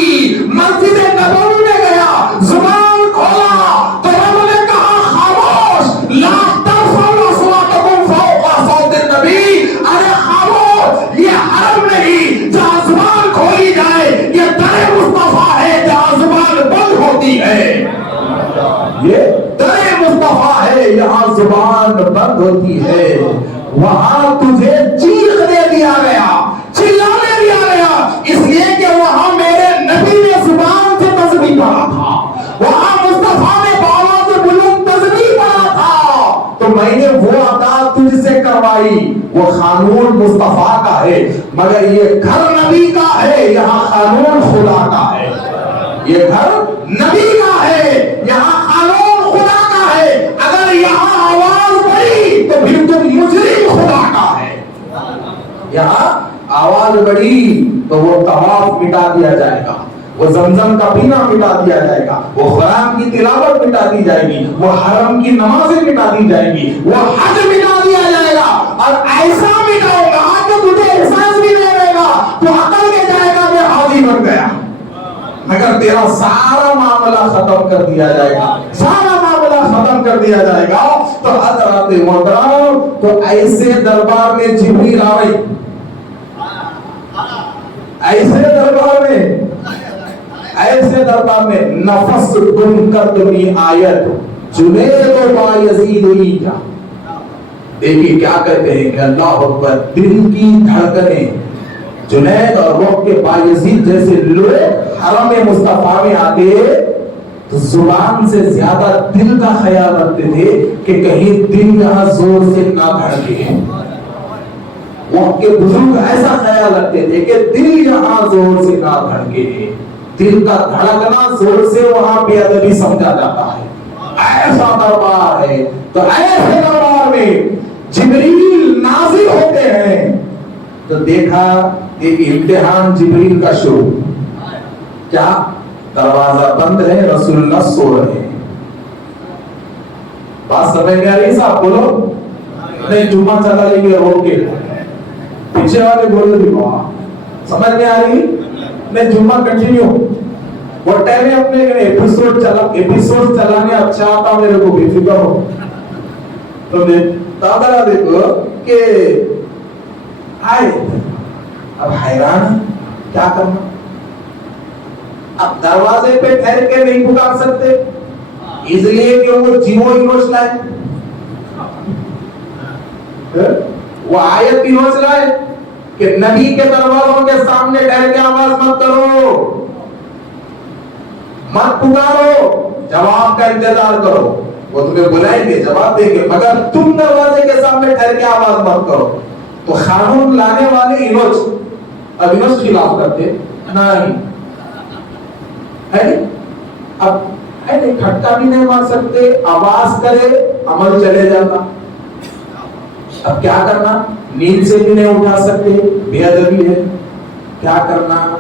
مسجد نبوی میں گیا، زبان کھولا تو رب نے کہا خاموش، لا ترفعوا اصواتکم فوق صوت النبی، ارے خاموش، یہ حرم نہیں جہاں زبان کھولی جائے، یہ در مصطفیٰ ہے جہاں زبان بند ہوتی ہے، یہ در مصطفیٰ ہے یہاں زبان بند ہوتی ہے، وہاں تجھے چیخنے دیا گیا، چلانے دیا گیا، اس لیے کہ وہاں میرے نبی نے زبان سے تسبیح پڑھا تھا، وہاں مصطفیٰ نے بالا سے بلند تسبیح پڑھا تھا، تو میں نے وہ عطا تجھ سے کروائی، وہ قانون مصطفیٰ کا ہے، مگر یہ گھر نبی کا ہے، یہاں قانون خدا کا ہے، یہ گھر نبی کا ہے، یہاں قانون خدا کا ہے، اگر یہاں آواز بڑھی تو پھر تم مجرم خدا کا ہے، یہاں آواز بڑھی تو وہ طواف مٹا دیا جائے گا، وہ زمزم کا پینا مٹا دیا جائے گا، وہ قرآن کی تلاوت مٹا دی جائے گی، وہ حرم کی نمازیں مٹا دی جائے گی، وہ حج مٹا دیا جائے گا، اور ایسا مٹاؤ گا کہ تجھے احساس بھی نہیں رہے گا، تو عقل کے جائے گا میں حاجی بن گیا، مگر تیرا سارا معاملہ ختم کر دیا جائے گا، سارا معاملہ ختم کر دیا جائے گا۔ تو حضرات محترم، تو ایسے دربار میں جبریل آ رہی، ایسے دربار میں نفس گم کردنی آیت جنید و بایزید ایجا، دیکھیں کیا کہتے ہیں کہ اللہ اکبر، دل کی دھڑکنیں جنید اور روح کے بایزید جیسے لوگ حرم مصطفیٰ میں آتے تو زبان سے زیادہ دل کا خیال رکھتے تھے کہ کہیں دل یہاں زور سے نہ دھڑکے، وہ کے بزرگ ایسا خیال رکھتے تھے کہ دل یہاں زور سے نہ دھڑکے، دل کا دھڑکنا زور سے وہاں بے ادبی سمجھا جاتا ہے، ایسا دربار ہے۔ تو ایسے دربار میں جبریل نازل ہوتے ہیں تو دیکھا ایک امتحان جبریل کا شروع، کیا دروازہ بند ہے، رسول اللہ سو رہے ہیں، بات سمجھ میں آ رہی صاحب؟ بولو نہیں، جمعہ چلا لیں گے روک کے، پیچھے والے بول رہے واہ سمجھ میں آ رہی میں جمعہ کنٹینیو وہ ٹائم میں اپنے ایپیسوڈ چلانے اچھا آتا میرے کو بے فکر ہو تو دادا دیکھو کہ آئے اب حیران کیا کرنا اب دروازے پہ ٹھہر کے نہیں پکار سکتے اس لیے کہ وہ جیو ایروش لائے وہ آیت بھی ہوش لائے کہ نبی کے دروازوں کے سامنے ٹھہر کے آواز مت کرو مت پکارو جواب کا انتظار کرو وہ تمہیں بلائیں گے جواب دیں گے مگر تم دروازے کے سامنے ٹھہر کے آواز مت کرو تو قانون لانے والے انوچ اب انوچ خلاف کرتے نہیں ہے اب کھٹکا بھی نہیں مار سکتے آواز کرے عمل چلے جاتا اب کیا کرنا نیند سے بھی نہیں اٹھا سکتے بے ادبی ہے کیا کرنا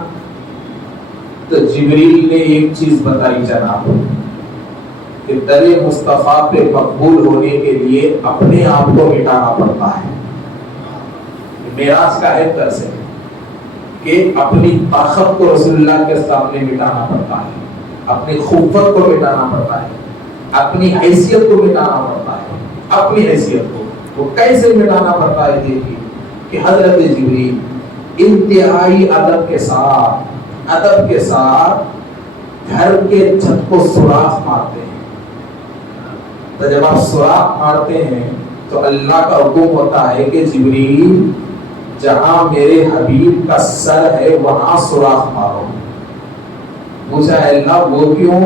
تو جبریل نے ایک چیز بتائی جناب کہ در مصطفیٰ پہ مقبول ہونے کے لیے اپنے آپ کو مٹانا پڑتا ہے معراج کا ہے درس ہے کہ اپنی طاقت کو رسول اللہ کے سامنے مٹانا پڑتا ہے اپنی قوت کو مٹانا پڑتا ہے اپنی حیثیت کو مٹانا پڑتا ہے اپنی حیثیت کو وہ کیسے مٹانا پڑتا ہے دیکھیے کہ حضرت جبریل انتہائی ادب کے ساتھ گھر کے چھت کو سوراخ مارتے ہیں تو جب آپ سوراخ مارتے ہیں تو اللہ کا حکم ہوتا ہے کہ جبریل جہاں میرے حبیب کا سر ہے وہاں سوراخ مارو پوچھا اللہ وہ کیوں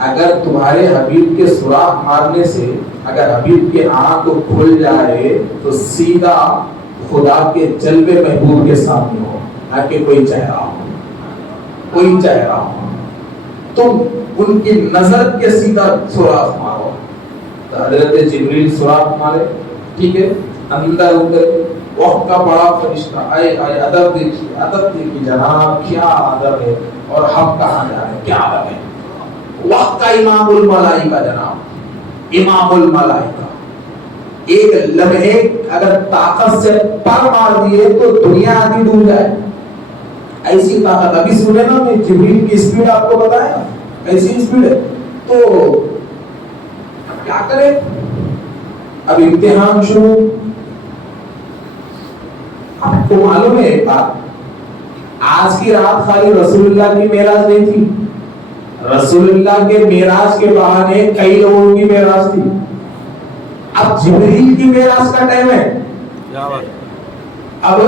اگر تمہارے حبیب کے سوراخ مارنے سے اگر حبیب کے آنکھ کھل جائے تو سیدھا خدا کے جلوے محبوب کے سامنے ہو نہ کہ کوئی چہرہ ہو تم ان کی نظر کے سیدھا سوراخ مارو تو حضرت جبریل سوراخ مارے ٹھیک ہے اندر اترے وقت کا بڑا فرشتہ آئے ادب دیکھیے جناب کیا ادب ہے اور ہم کہاں جا رہے ہیں کیا ادب ہے وقت کا امام الملائکہ جناب امام الملائکہ ایک لمحے اگر طاقت سے پر مار دیے تو دنیا آدھی ڈوب جائے ایسی طاقت ابھی سنے نا میں جبریل کی اسپیڈ آپ کو بتایا ایسی اسپیڈ ہے تو کیا کرے اب امتحان شروع آپ کو معلوم ہے ایک بات آج کی رات خالی رسول اللہ کی معراج نہیں تھی رسول اللہ کے معراج کے بہانے کئی لوگوں کی معراج تھی اب جبریل کی معراج کا ٹائم ہے اب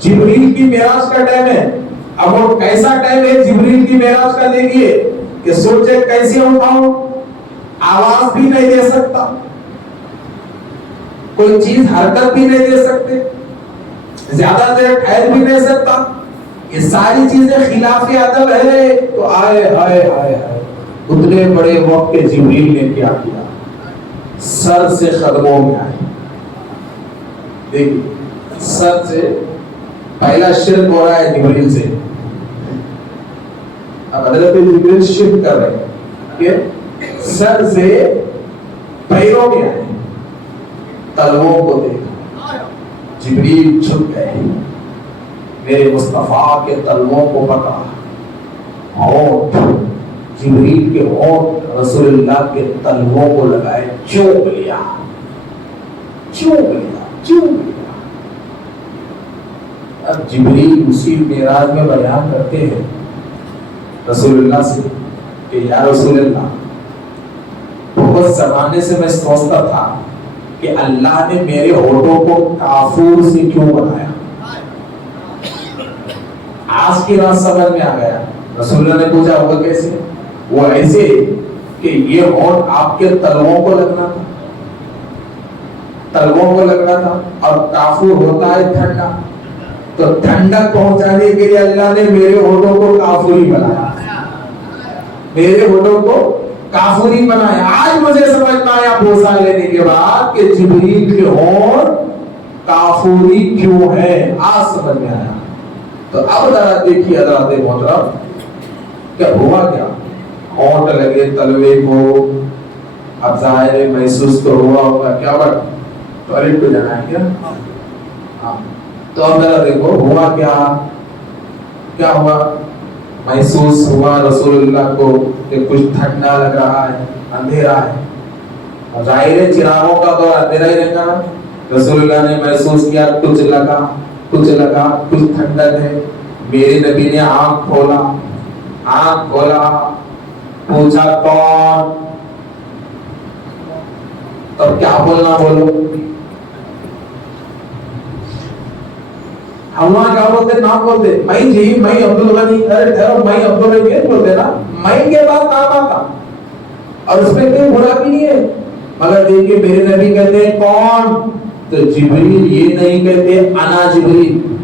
جبریل کی معراج کا ٹائم ہے اب وہ کیسا ٹائم ہے جبریل کی معراج کا دیکھیے کہ سوچے کیسے اٹھاؤں آواز بھی نہیں دے سکتا کوئی چیز حرکت بھی نہیں دے سکتے زیادہ دیر ٹھہر بھی نہیں سکتا یہ ساری چیزیں خلاف ادب ہے تو آئے اتنے بڑے وقت کے جبریل نے کیا کیا سر سے قدموں میں آئے دیکھیے سر سے پہلا شرک ہو رہا ہے جبریل سے اب حضرت جبریل شرک کر رہے ہیں کہ سر سے پیروں میں آئے تلووں کو دیکھا جبریل جھک گئے میرے مصطفیٰ کے تلووں کو پکڑا ہونٹ جبریل کے ہونٹ رسول اللہ کے تلووں کو لگائے چوم لیا اب جبریل اسی معراج میں بیان کرتے ہیں رسول اللہ سے کہ یا رسول اللہ بہت زمانے سے میں سوچتا تھا کہ اللہ نے میرے ہونٹوں کو کافور سے کیوں بنایا آج کی رات سمجھ میں آ گیا رسول اللہ نے پوچھا ہوگا کیسے وہ ایسے کہ یہ ہونٹ آپ کے تلووں کو لگنا تھا اور کافور ہوتا ہے ٹھنڈا تو ٹھنڈک پہنچانے کے لیے اللہ نے میرے ہونٹوں کو کافوری بنایا آج مجھے سمجھ میں آیا بوسا لینے کے بعد کہ جبریل کے ہونٹ کافوری کیوں ہے آج سمجھ میں آیا تو اب ذرا دیکھیے حضرات محترم کیا ہوا کیا ہونٹ لگے تلوے کو اب ظاہر محسوس تو ہوا ہوگا کیا بات ٹوائلٹ پہ جانا ہے کیا تو اب ذرا دیکھو ہوا کیا ہوا؟ محسوس ہوا رسول اللہ کو کہ کچھ ٹھنڈا لگ رہا ہے، اندھیرا ہے، ظاہر ہے چراغوں کا تو اندھیرا ہی رہتا ہے۔ رسول اللہ نے محسوس کیا کچھ لگا کچھ ٹھنڈک ہے۔ میرے نبی نے آنکھ کھولا، پوچھا کون؟ تب کیا بولنا بولو؟ ہم وہاں کیا بولتے؟ نام بولتے، میں جی میں عبدالغنی، میں عبدالغنی بولتے نا، میں کے بعد نام آتا اور اس میں کوئی برا بھی نہیں ہے، مگر دیکھیے میرے نبی کہتے ہیں کون؟ تو جبریل، یہ نہیں کہتے انا جبریل۔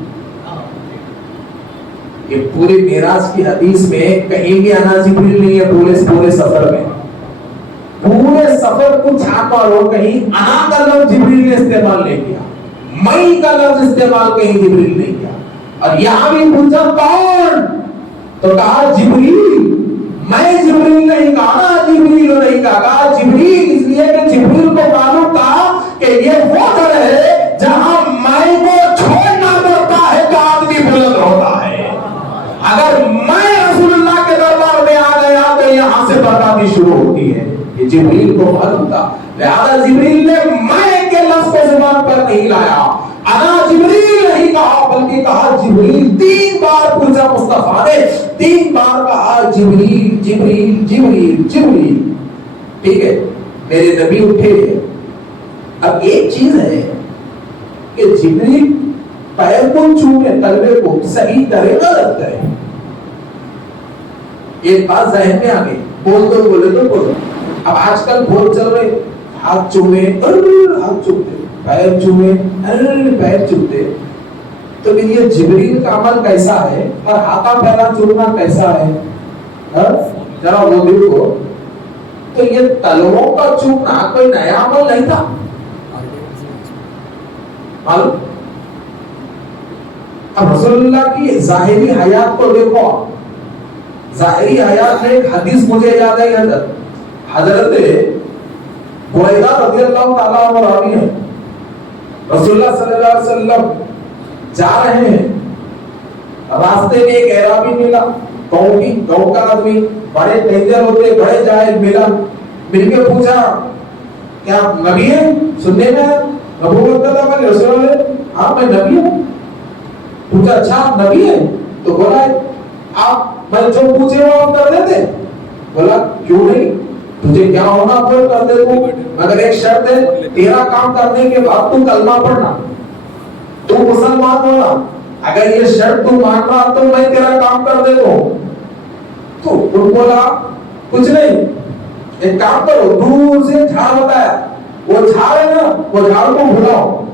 یہ پورے معراج کی حدیث میں کہیں بھی انا جبریل نہیں ہے، پورے سفر میں، پورے سفر کو چھاپ مارو کہیں انا کا لفظ جبریل نے استعمال نہیں کیا، میں کا لفظ استعمال کہیں جبریل نہیں کیا۔ اور یہاں بھی پوچھا کون؟ تو کہا جبریل۔ میں جبریل نہیں کہا، جبریل نہیں کہا، جبریل اس لیے کہ جبریل کو معلوم تھا کہ یہ وہ در ہے جہاں میں کو چھوڑنا پڑتا ہے تو آدمی بلند ہوتا ہے۔ اگر میں رسول اللہ کے دربار میں آ گیا تو یہاں سے بربادی شروع ہوتی ہے۔ یہ جبریل کو معلوم تھا، لہذا جبریل نے میں کے لفظ کو زبان پر نہیں لایا، انا جبریل نہیں کہا، بلکہ کہا جبریل۔ 3 بار پوچھا مصطفیٰ نے، 3 بار کہا جبریل جبریل جبریل جبریل۔ ٹھیک ہے، میرے نبی اٹھے۔ اب ایک چیز ہے کہ جبریل پیر کو چومے، تلوے کو صحیح کرے غلط کرے، ایک بات ذہن میں آ گئی، بولے تو بولو۔ اب آج کل بول چل رہے، ہاتھ چومے، ہاتھ چومتے، پیر چومے، پیر چومتے، تو پھر یہ جبریل کا عمل کیسا ہے اور ہاتھا پیرا چومنا کیسا ہے؟ ذرا وہ دیکھو۔ تو یہ تلووں کا چومنا کوئی نیا عمل نہیں تھا، معلوم؟ اب رسول اللہ کی ظاہری حیات کو دیکھو، ظاہری حیات میں ایک حدیث مجھے یاد ہے، حضرت بريدہ رضی اللہ تعالیٰ عنہ راوی ہیں، رسول اللہ صلی اللہ علیہ وسلم جا رہے ہیں، راستے میں ایک اعرابی ملا، گاؤں کا آدمی، بڑے ڈینجر ہوتے، بڑے جاہل، مل کے پوچھا کیا نبی ہے؟ سننے میں نبوت کا دعویٰ رسول اللہ نے، ہاں میں نبی ہوں۔ پوچھا اچھا نبی ہے؟ تو بولا آپ میں جو پوچھے وہ آپ کر دیتے؟ بولا کیوں نہیں، تجھے کیا ہونا پھر کر دے تو، مگر ایک شرط ہے، تیرا کام کرنے کے بعد تو کلمہ پڑھنا، تو مسلمان ہونا، اگر یہ شرط تو مان رہا تو میں تیرا کام کر دے دوں۔ تو بولا کچھ نہیں، ایک کام کرو، دور سے جھاڑ بتایا، وہ جھاڑ ہے نا، وہ جھاڑ کو بھلاؤ،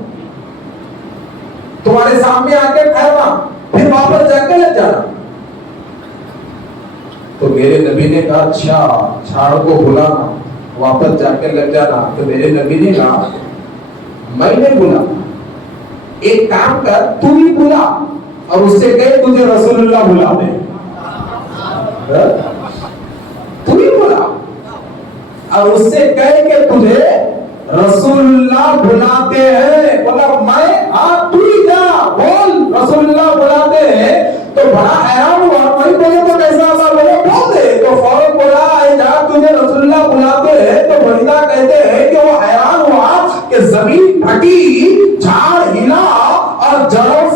تمہارے سامنے آ کے ٹھہرنا، پھر واپس جا کے لے جانا۔ تو میرے نبی نے کہا اچھا، جھاڑ کو بلانا، واپس جا کے لگ جانا۔ تو میرے نبی نے کہا میں نے بولا، ایک کام کر، تو ہی بلا اور اس سے کہے تجھے رسول اللہ بلا دے، تو ہی بلا اور اس سے کہے کہ تجھے رسول اللہ بلاتے ہیں۔ بولا میں، ہاں تو ہی جا، بول رسول اللہ بلاتے ہیں۔ تو بڑا حیران ہوا، میں بولے تو کیسا تھا؟ بولے بول دے۔ تو فوراً بولا اے جا، تجھے رسول اللہ بلاتے ہیں۔ تو بریدہ کہتے ہیں کہ وہ حیران ہوا کہ زمین پھٹی، جھاڑ ہلا اور جڑوں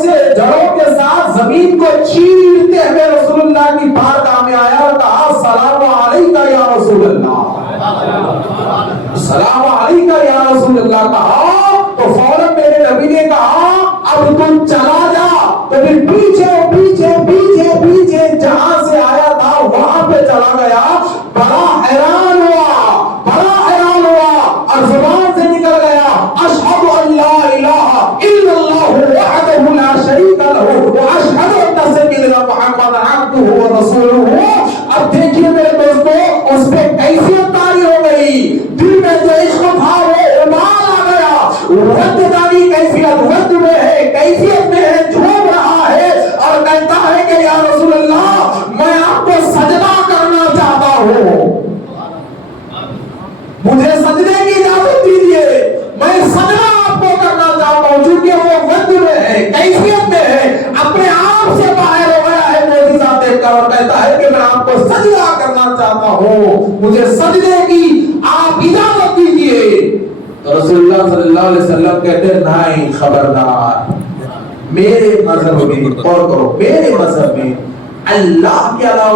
کے ساتھ زمین کو چیرتے ہوئے رسول اللہ کی بارگاہ میں آیا اور کہا السلام علیکہ یا رسول اللہ، السلام علیکہ یا رسول اللہ کہا۔ تو فوراً میرے نبی نے کہا اب تم چلا جا۔ تو پھر پیچھے پیچھے پیچھے پیچھے جہاں سے آیا تھا وہاں پہ چلا گیا۔ بڑا حیران ہوا اور زبان سے نکل گیا اشہد ان لا الہ الا اللہ وحدہ لا شریک لہ واشہد ان سیدنا محمد عبدہ ورسولہ۔ اب دیکھیے میرے دوستو، اس پہ کیفیت طاری ہو گئی، دل میں جو عشق تھا وہ ابال آ گیا، ود داری کیفیت ود میں ہے، کیفیت میں ہے، جھوم رہا ہے اور کہتا ہے کہ یا رسول اللہ میں آپ کو سجدہ کرنا چاہتا ہوں، مجھے سجدے کی اجازت دیجیے، میں سجدہ آپ کو کرنا چاہتا ہوں، چونکہ وہ ود میں ہے، کیفیت لے کر اور کہتا ہے کہ میں آپ کو سجدہ کرنا چاہتا ہوں، مجھے سجدے کی آپ اجازت دیجیے۔ تو رسول اللہ صلی اللہ علیہ وسلم کہتے ہیں نہیں، خبردار، میرے مذہب میں، اور کرو، میرے مذہب میں اللہ کے علاوہ